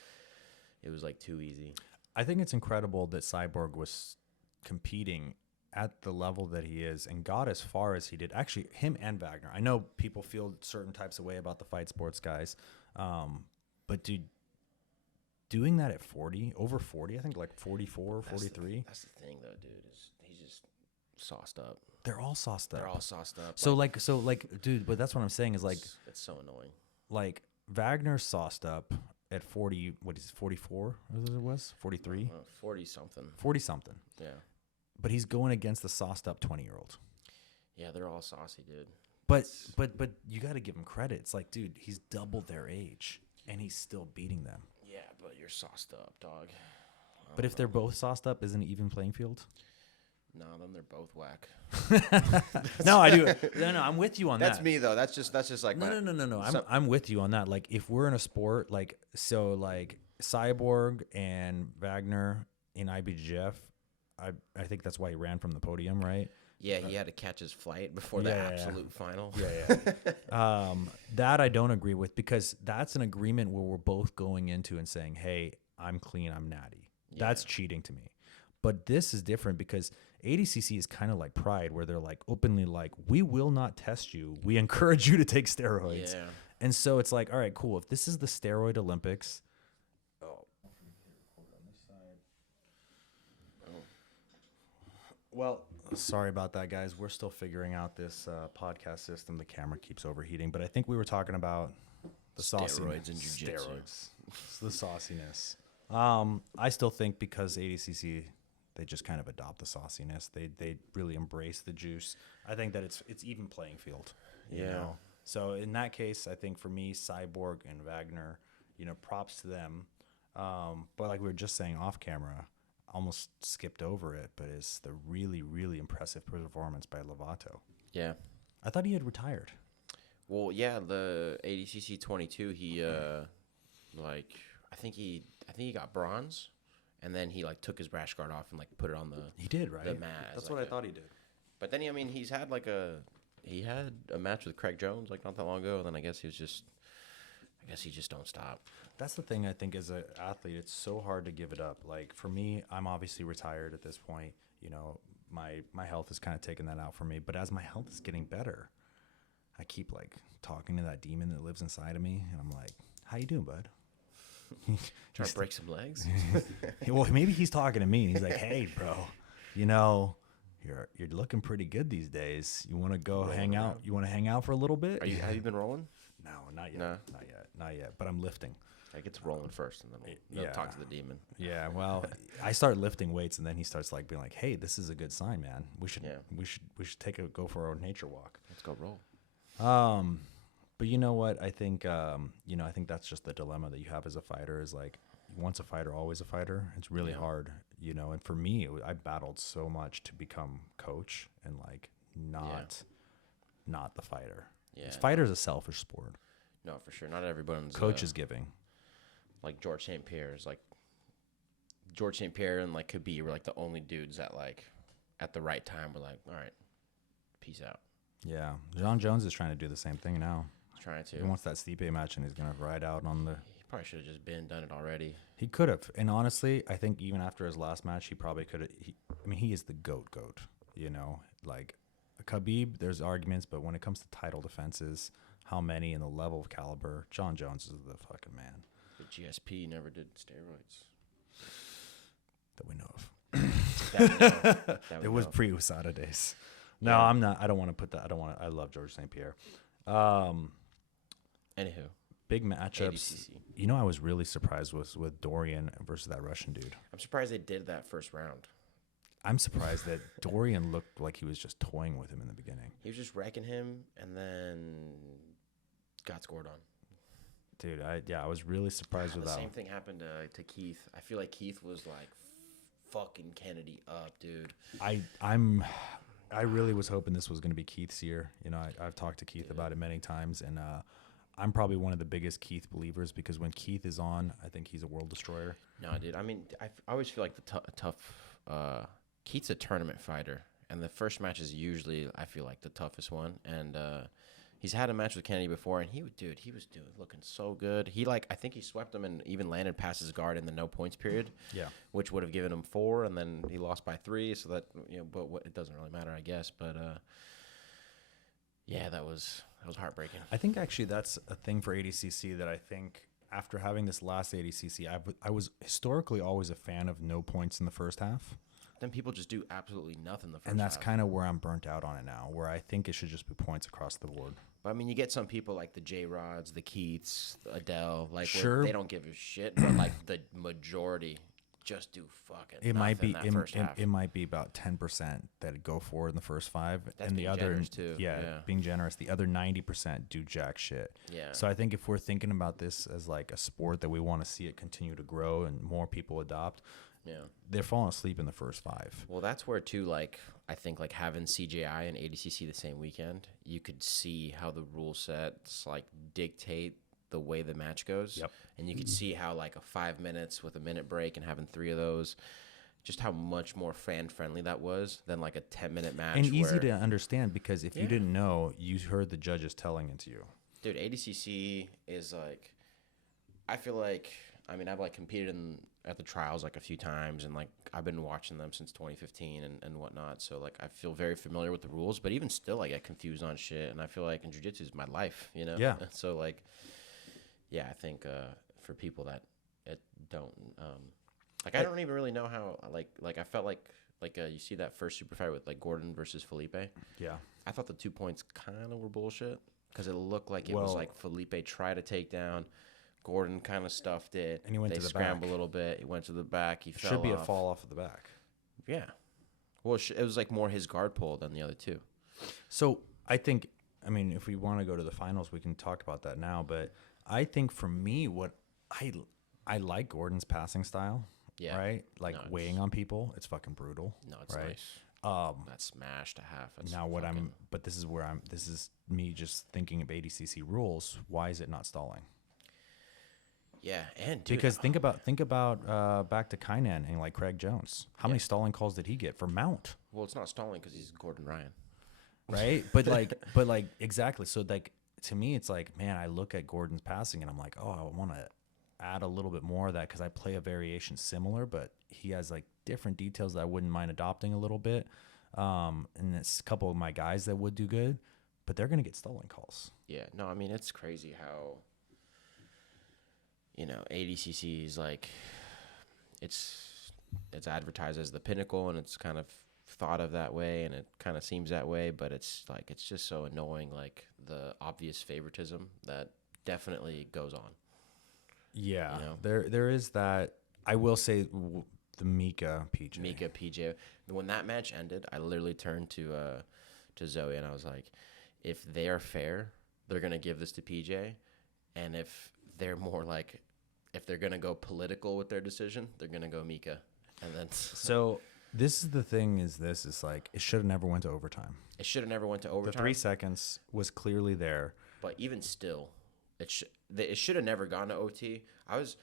it was like too easy. I think it's incredible that Cyborg was competing at the level that he is and got as far as he did. Actually, him and Wagner. I know people feel certain types of way about the fight sports guys, but dude. Doing that at 40, over 40, I think like 44, 43. That's the thing, though, dude. Is he's just sauced up. They're all sauced up. They're all sauced up. So like, dude, but that's what I'm saying is like, it's so annoying. Like Wagner's sauced up at 40. What is it, 44? What it was 43? 40 something. 40 something. Yeah. But he's going against the sauced up 20-year-old. Yeah, they're all saucy, dude. But you got to give him credit. It's like, dude, he's double their age and he's still beating them. Yeah, but you're sauced up, dog. But if they're both sauced up, isn't it even playing field? No, then they're both whack. No, I do. No, I'm with you on that. That's me though. That's just like no. I'm with you on that. Like if we're in a sport like Cyborg and Wagner in IBJJF, I think that's why he ran from the podium, right? Yeah, he had to catch his flight before the absolute final. Yeah. That I don't agree with because that's an agreement where we're both going into and saying, hey, I'm clean, I'm natty. Yeah. That's cheating to me. But this is different because ADCC is kind of like Pride where they're like openly like, we will not test you. We encourage you to take steroids. Yeah. And so it's like, all right, cool. If this is the steroid Olympics. Well, sorry about that, guys. We're still figuring out this podcast system. The camera keeps overheating, but I think we were talking about the steroids and jiu-jitsu. The sauciness. I still think because ADCC, they just kind of adopt the sauciness. They really embrace the juice. I think that it's even playing field. You know? So in that case, I think for me, Cyborg and Wagner, props to them. But like we were just saying off camera, almost skipped over it, but it's the really, really impressive performance by Lovato. Yeah. I thought he had retired. Well, yeah, the ADCC 22, he I think he got bronze, and then he like took his rash guard off and like put it on the He did, right? The mat. That's what I thought he did. But then he's had he had a match with Craig Jones like not that long ago, and then I guess he just don't stop. That's the thing I think as an athlete, it's so hard to give it up. Like for me, I'm obviously retired at this point. My health is kind of taking that out for me. But as my health is getting better, I keep like talking to that demon that lives inside of me, and I'm like, "How you doing, bud?" Trying to break some legs. Well, maybe he's talking to me, and he's like, "Hey, bro, you're looking pretty good these days. You want to go hang out? You want to hang out for a little bit?" Have you been rolling? No, not yet. No. Not yet. But I'm lifting. Like, it's rolling first, and then we'll talk to the demon. Yeah, well, I start lifting weights, and then he starts like being like, "Hey, this is a good sign, man. We should go for a nature walk. Let's go roll." But you know what? I think I think that's just the dilemma that you have as a fighter is like, once a fighter, always a fighter. It's really hard, And for me, I battled so much to become coach and like not the fighter. Yeah, fighter's a selfish sport. No, for sure. Not everyone's coach is giving. Like George St. Pierre is like George St. Pierre and like Khabib were like the only dudes that like at the right time were like, all right, peace out. Yeah, John Jones is trying to do the same thing now. He's trying to. He wants that Stipe match, and he's gonna ride out on the. He probably should have just done it already. He could have, and honestly, I think even after his last match, he probably could have. He is the goat. Like Khabib. There's arguments, but when it comes to title defenses, how many and the level of caliber, John Jones is the fucking man. But GSP never did steroids that we know of. It was pre-USADA days. No, I'm not. I don't want to put that. I love George St. Pierre. Anywho, big matchups. ADCC. I was really surprised with Dorian versus that Russian dude. I'm surprised they did that first round. I'm surprised that Dorian looked like he was just toying with him in the beginning. He was just wrecking him, and then got scored on. Dude, I was really surprised with that. The same thing happened to Keith. I feel like Keith was like fucking Kennedy up, dude. I really was hoping this was going to be Keith's year. I've talked to Keith about it many times, and I'm probably one of the biggest Keith believers because when Keith is on, I think he's a world destroyer. No, dude. I mean, I always feel like the tough. Keith's a tournament fighter, and the first match is usually, I feel like, the toughest one. And he's had a match with Kennedy before, and he was looking so good. I think he swept him and even landed past his guard in the no points period. Yeah, which would have given him 4, and then he lost by 3. So that but it doesn't really matter, I guess. But yeah, that was heartbreaking. I think actually that's a thing for ADCC that I think after having this last ADCC, I was historically always a fan of no points in the first half. Then people just do absolutely nothing the first half. And that's kind of where I'm burnt out on it now, where I think it should just be points across the board. But I mean, you get some people like the J-Rods, the Keiths, the Adele, like sure. They don't give a shit, but like the majority just do fucking it nothing that first half. It might be about 10% that go for it in the first 5. That's and the other too. Yeah, being generous. The other 90% do jack shit. Yeah. So I think if we're thinking about this as like a sport that we want to see it continue to grow and more people adopt, they're falling asleep in the first 5. Well, that's where too, like, I think like having CJI and ADCC the same weekend, you could see how the rule sets like dictate the way the match goes. Yep. And you could see how like a 5 minutes with a minute break and having 3 of those, just how much more fan friendly that was than like a 10-minute match. And easy to understand because if you didn't know, you heard the judges telling it to you. Dude, ADCC is like, I feel like, I mean, I've like competed at the trials like a few times, and like I've been watching them since 2015 and whatnot. So like I feel very familiar with the rules, but even still I get confused on shit, and I feel like in jiu-jitsu is my life, Yeah. So like, yeah, I think for people that don't like, I don't even really know how like I felt like you see that first super fight with like Gordon versus Felipe. Yeah. I thought the 2 points kind of were bullshit because it looked like it was like Felipe tried to take down. Gordon kind of stuffed it. And he went to the back. They scrambled a little bit. He went to the back. He fell off. Should be a fall off of the back. Yeah. Well, it was like more his guard pull than the other two. So I think, I mean, if we want to go to the finals, we can talk about that now. But I think for me, what I like Gordon's passing style. Yeah. Right? Like weighing on people. It's fucking brutal. No, it's right? Nice. That smash to half. Now this is me just thinking of ADCC rules. Why is it not stalling? Yeah, and dude, because think about back to Kainan and like Craig Jones. How many stalling calls did he get for mount? Well, it's not stalling because he's Gordon Ryan, right? but like exactly. So like to me, it's like, man, I look at Gordon's passing and I'm like, oh, I want to add a little bit more of that because I play a variation similar, but he has like different details that I wouldn't mind adopting a little bit. And it's a couple of my guys that would do good, but they're gonna get stalling calls. Yeah, no, I mean it's crazy how. ADCC is like, it's advertised as the pinnacle, and it's kind of thought of that way, and it kind of seems that way, but it's like, it's just so annoying, like the obvious favoritism that definitely goes on. Yeah, You know? there is that. I will say the Mika PJ. Mika PJ. When that match ended, I literally turned to Zoe and I was like, if they are fair, they're gonna give this to PJ, and if they're more like, if they're gonna go political with their decision, they're gonna go Mika. And then So this is the thing. Is like it should have never went to overtime. it should have never went to overtime. The 3 seconds was clearly there. But even still, it should have never gone to OT. I was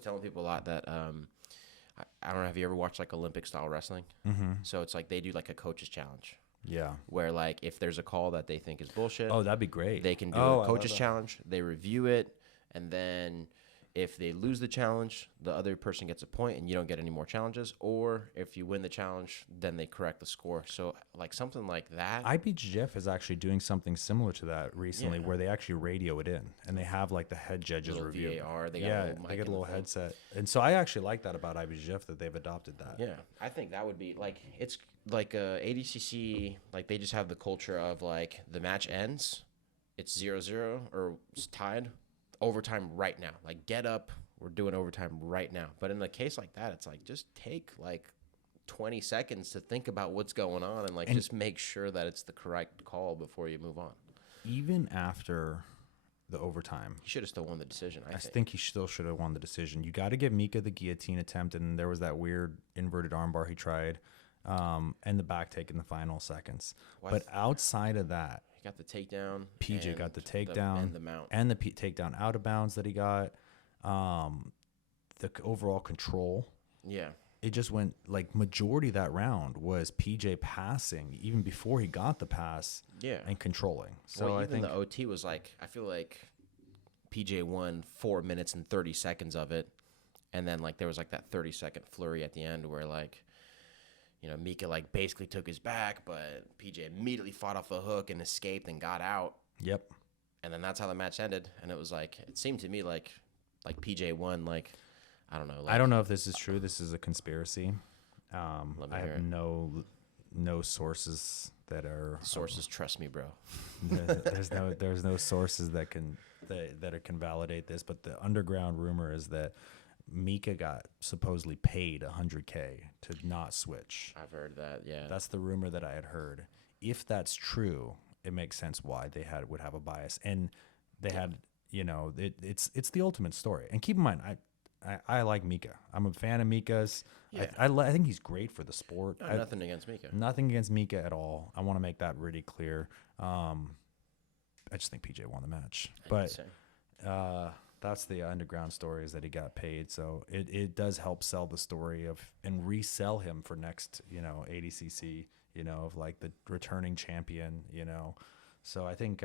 telling people a lot that I don't know. Have you ever watched like Olympic style wrestling? Mm-hmm. So it's like they do like a coach's challenge Yeah. where like if there's a call that they think is bullshit, Oh, that'd be great. they can do I a love coach's that. challenge. They review it, and then if they lose the challenge, the other person gets a point, and you don't get any more challenges. Or if you win the challenge, then they correct the score. So like something like that. IBJJF is actually doing something similar to that recently, Yeah. where they actually radio it in, and they have like the head judges Little review. VAR, they got a yeah, little mic they get a in the little front. headset, and so I actually like that about IBJJF that they've adopted that. Yeah, I think that would be like it's like ADCC. Like they just have the culture of like the match ends, it's 0-0 or it's tied, overtime right now. Like get up, we're doing overtime right now. But in a case like that, it's like just take like 20 seconds to think about what's going on and just make sure that it's the correct call before you move on. Even after the overtime, He should have still won the decision. I I think. think he still should have won the decision. You got to give Mika the guillotine attempt, and there was that weird inverted armbar he tried, and the back take in the final seconds. Well, But outside of that, He got the takedown. PJ got the and takedown and the mount. and the takedown out of bounds that he got. The overall control, Yeah. it just went like majority of that round was PJ passing even before he got the pass Yeah. and controlling. So Well, I even think the OT was like, I feel like PJ won 4 minutes and 30 seconds of it, and then like there was like that 30-second flurry at the end where like, you know, Mika like basically took his back, but PJ immediately fought off the hook and escaped and got out, yep. and then that's how the match ended. And it was like it seemed to me like PJ won. Like I don't know. Like, I don't know if this is true. This is a conspiracy. Let me I hear have it. no sources that are Sources, trust me, bro. there's no sources that can validate this, but the underground rumor is that Mika got supposedly paid $100K to not switch. I've heard that. Yeah. That's the rumor that I had heard. If that's true, it makes sense why they would have a bias, and they had, you know, it's the ultimate story. And keep in mind, I like Mika. I'm a fan of Mika's. Yeah. I think he's great for the sport. No, nothing against Mika. Nothing against Mika at all. I want to make that really clear. I just think PJ won the match, but that's the underground story, is that he got paid. So it does help sell the story of and resell him for next, you know, ADCC, you know, of like the returning champion, you know. So I think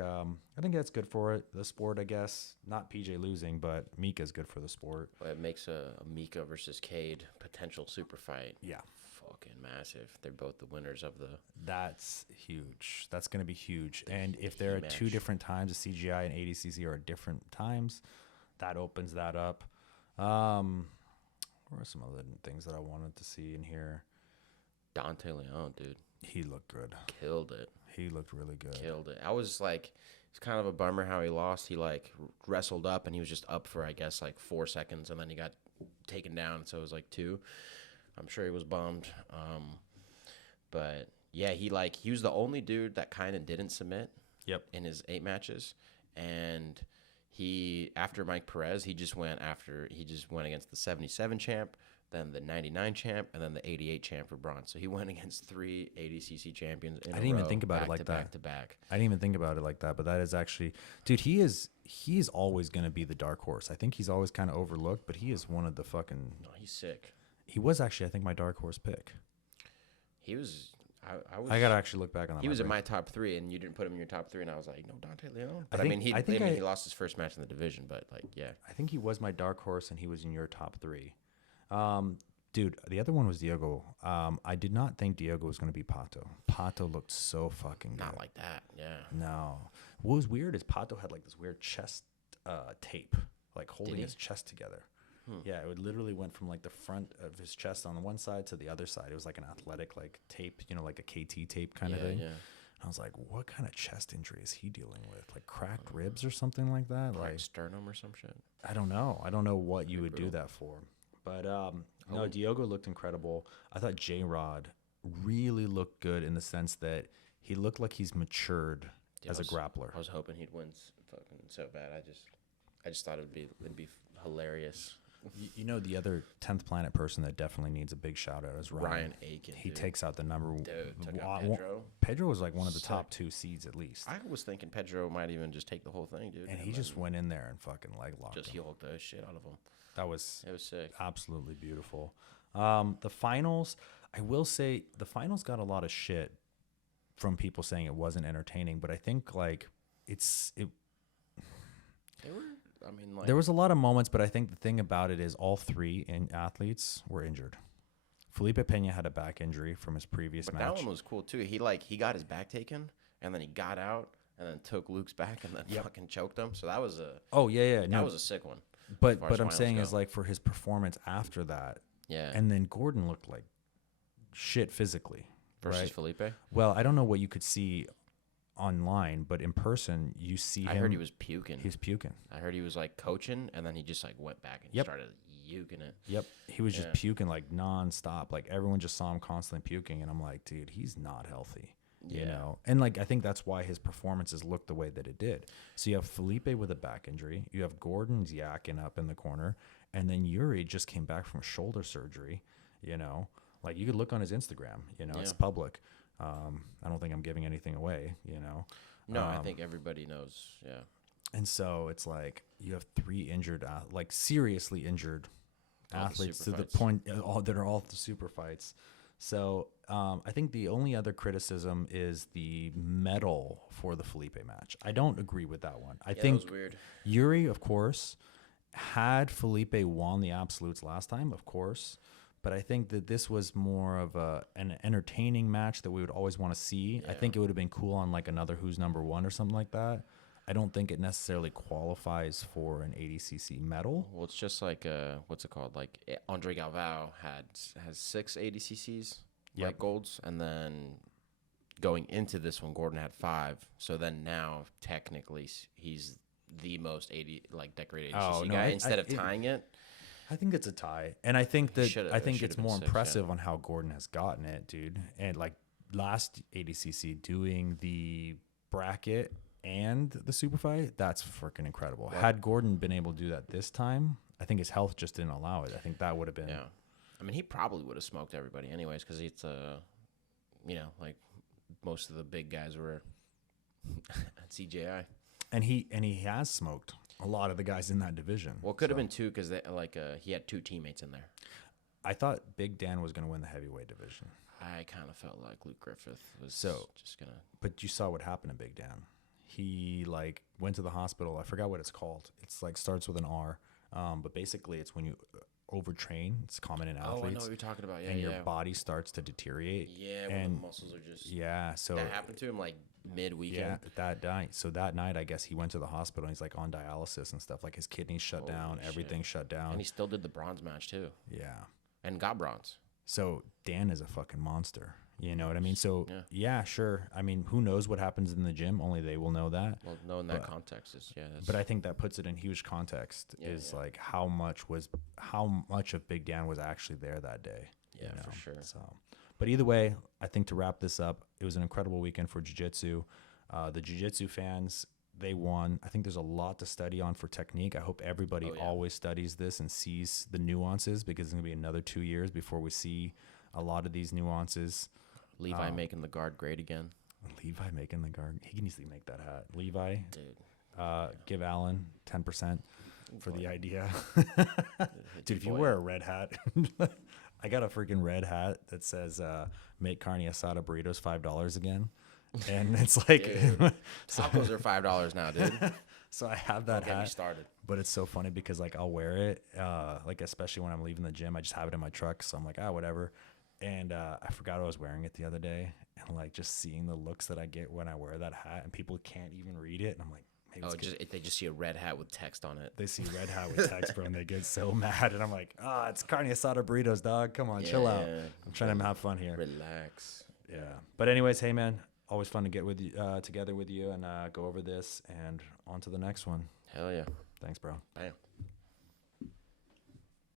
that's good for it, the sport, I guess. Not PJ losing, but Mika's good for the sport. Well, it makes a Mika versus Cade potential super fight. Yeah. Fucking massive. They're both the winners of the. That's huge. That's going to be huge. And if there are two match. different times, the CGI and ADCC are at different times, that opens that up. What are some other things that I wanted to see in here? Dante Leon, dude, He looked good. killed it. He looked really good. Killed it. I was like, it's kind of a bummer how he lost. He like wrestled up and he was just up for I guess like 4 seconds and then he got taken down. So it was like 2. I'm sure he was bummed. But yeah, he was the only dude that kind of didn't submit. Yep. In his 8 matches, and he after Mike Perez, he just went against the 77 champ, then the 99 champ, and then the 88 champ for bronze. So he went against 3 ADCC champions in I didn't even row, think about it back like to that. Back to back. I didn't even think about it like that, but that is actually, dude, he's always going to be the dark horse. I think he's always kind of overlooked, but he is one of the fucking, No, he's sick. he was actually, I think, my dark horse pick. He was. I got to actually look back on that. He was in brain. my top 3, and you didn't put him in your top 3, and I was like, no, Dante Leon. I But I think- mean, I think he lost his first match in the division, but like, yeah. I think he was my dark horse, and he was in your top 3. Dude, the other one was Diogo. I did not think Diogo was going to be Pato. Pato looked so fucking good. Not like that. Yeah. No. What was weird is Pato had like this weird chest tape, like holding he? his chest together. Yeah, it literally went from like the front of his chest on the one side to the other side. It was like an athletic like tape, you know, like a KT tape kind of Yeah, thing. yeah. I was like, what kind of chest injury is he dealing with? Like cracked ribs or something like that? Like Like, sternum or some shit. I don't know. I don't know what you would do brutal. that for. But no, Diogo looked incredible. I thought J-Rod really looked good in the sense that he looked like he's matured as a grappler. I was hoping he'd win fucking so bad. I just thought it'd be hilarious. You know, the other 10th Planet person that definitely needs a big shout out is Ryan Aiken. He takes out the number. Took out Pedro. Pedro was like one of the top 2 seeds at least. I was thinking Pedro might even just take the whole thing, dude. And he just went in there and fucking leg locked just him. heel hooked the shit out of him. It was sick. Absolutely beautiful. The finals, I will say the finals got a lot of shit from people saying it wasn't entertaining, but I think like They were, I mean, like, there was a lot of moments, but I think the thing about it is all 3 athletes were injured. Felipe Pena had a back injury from his previous match. That one was cool too. He got his back taken and then he got out and then took Luke's back and then fucking choked him. So that was that was a sick one. But I'm saying is like for his performance after that. Yeah. And then Gordon looked like shit physically. Versus right? Felipe? Well, I don't know what you could see online, but in person, you see him. I heard he was puking. He's puking. I heard he was like coaching, and then he just like went back and started puking it. Yep. He was just puking like nonstop. Like everyone just saw him constantly puking, and I'm like, dude, he's not healthy. You know? And like I think that's why his performances looked the way that it did. So you have Felipe with a back injury, you have Gordon's yakking up in the corner, and then Yuri just came back from shoulder surgery, you know. Like you could look on his Instagram, you know, it's public. I don't think I'm giving anything away, you know. No, I think everybody knows. Yeah. And so it's like you have 3 injured, like seriously injured athletes to the point that are all the super fights. So I think the only other criticism is the medal for the Felipe match. I don't agree with that one. I think that was weird. Yuri, of course, had Felipe won the absolutes last time, of course. But I think that this was more of an entertaining match that we would always want to see. I think it would have been cool on like another Who's Number One or something like that. I don't think it necessarily qualifies for an ADCC medal. Well, it's just like what's it called? Like Andre Galvao has 6 ADCCs, like golds, and then going into this one, Gordon had 5. So then now technically he's the most decorated ADCC guy instead of tying it. I think it's a tie, and I think that it's more impressive on how Gordon has gotten it, dude. And like last ADCC doing the bracket and the super fight, that's freaking incredible. What? Had Gordon been able to do that this time, I think his health just didn't allow it. I think that would have been. Yeah, I mean, he probably would have smoked everybody anyways, because it's you know, like most of the big guys were at CJI, and he has smoked a lot of the guys in that division. Well, it could have been 2 because he had 2 teammates in there. I thought Big Dan was going to win the heavyweight division. I kind of felt like Luke Griffith was just going to. But you saw what happened to Big Dan. He like went to the hospital. I forgot what it's called. It's like starts with an R. But basically it's when you overtrain. It's common in athletes. Oh, I know what you're talking about. Yeah, and your body starts to deteriorate. Yeah, when the muscles are just. Yeah, so that happened to him like mid-weekend. Yeah, that night. So that night, I guess he went to the hospital and he's like on dialysis and stuff. Like his kidneys shut down, everything shut down. And he still did the bronze match too. Yeah, and got bronze. So Dan is a fucking monster. You know what I mean? So yeah, sure. I mean, who knows what happens in the gym? Only they will know that. Well, knowing that context is But I think that puts it in huge context. Like how much of Big Dan was actually there that day. Yeah, you know? For sure. So, but either way, I think to wrap this up, it was an incredible weekend for jiu-jitsu. The jiu-jitsu fans, they won. I think there's a lot to study on for technique. I hope everybody always studies this and sees the nuances, because it's going to be another 2 years before we see a lot of these nuances. Levi making the guard great again. Levi making the guard. He can easily make that hat. Levi, give Alan 10% for the idea. Dude, if you wear a red hat, I got a freaking red hat that says make carne asada burritos $5 again. And it's like tacos are $5 now, dude. So I have that hat. Get me started. But it's so funny because like I'll wear it, like especially when I'm leaving the gym. I just have it in my truck, so I'm like, whatever. And I forgot I was wearing it the other day, and like just seeing the looks that I get when I wear that hat, and people can't even read it, and I'm like, maybe they just see a red hat with text on it. They see red hat with text, bro, and they get so mad, and I'm like, it's carne asada burritos, dog. Come on, chill out. I'm trying to have fun here. Relax. Yeah. But anyways, hey man, Always fun to get with you, together with you and go over this and on to the next one. Hell yeah. Thanks, bro. Bam.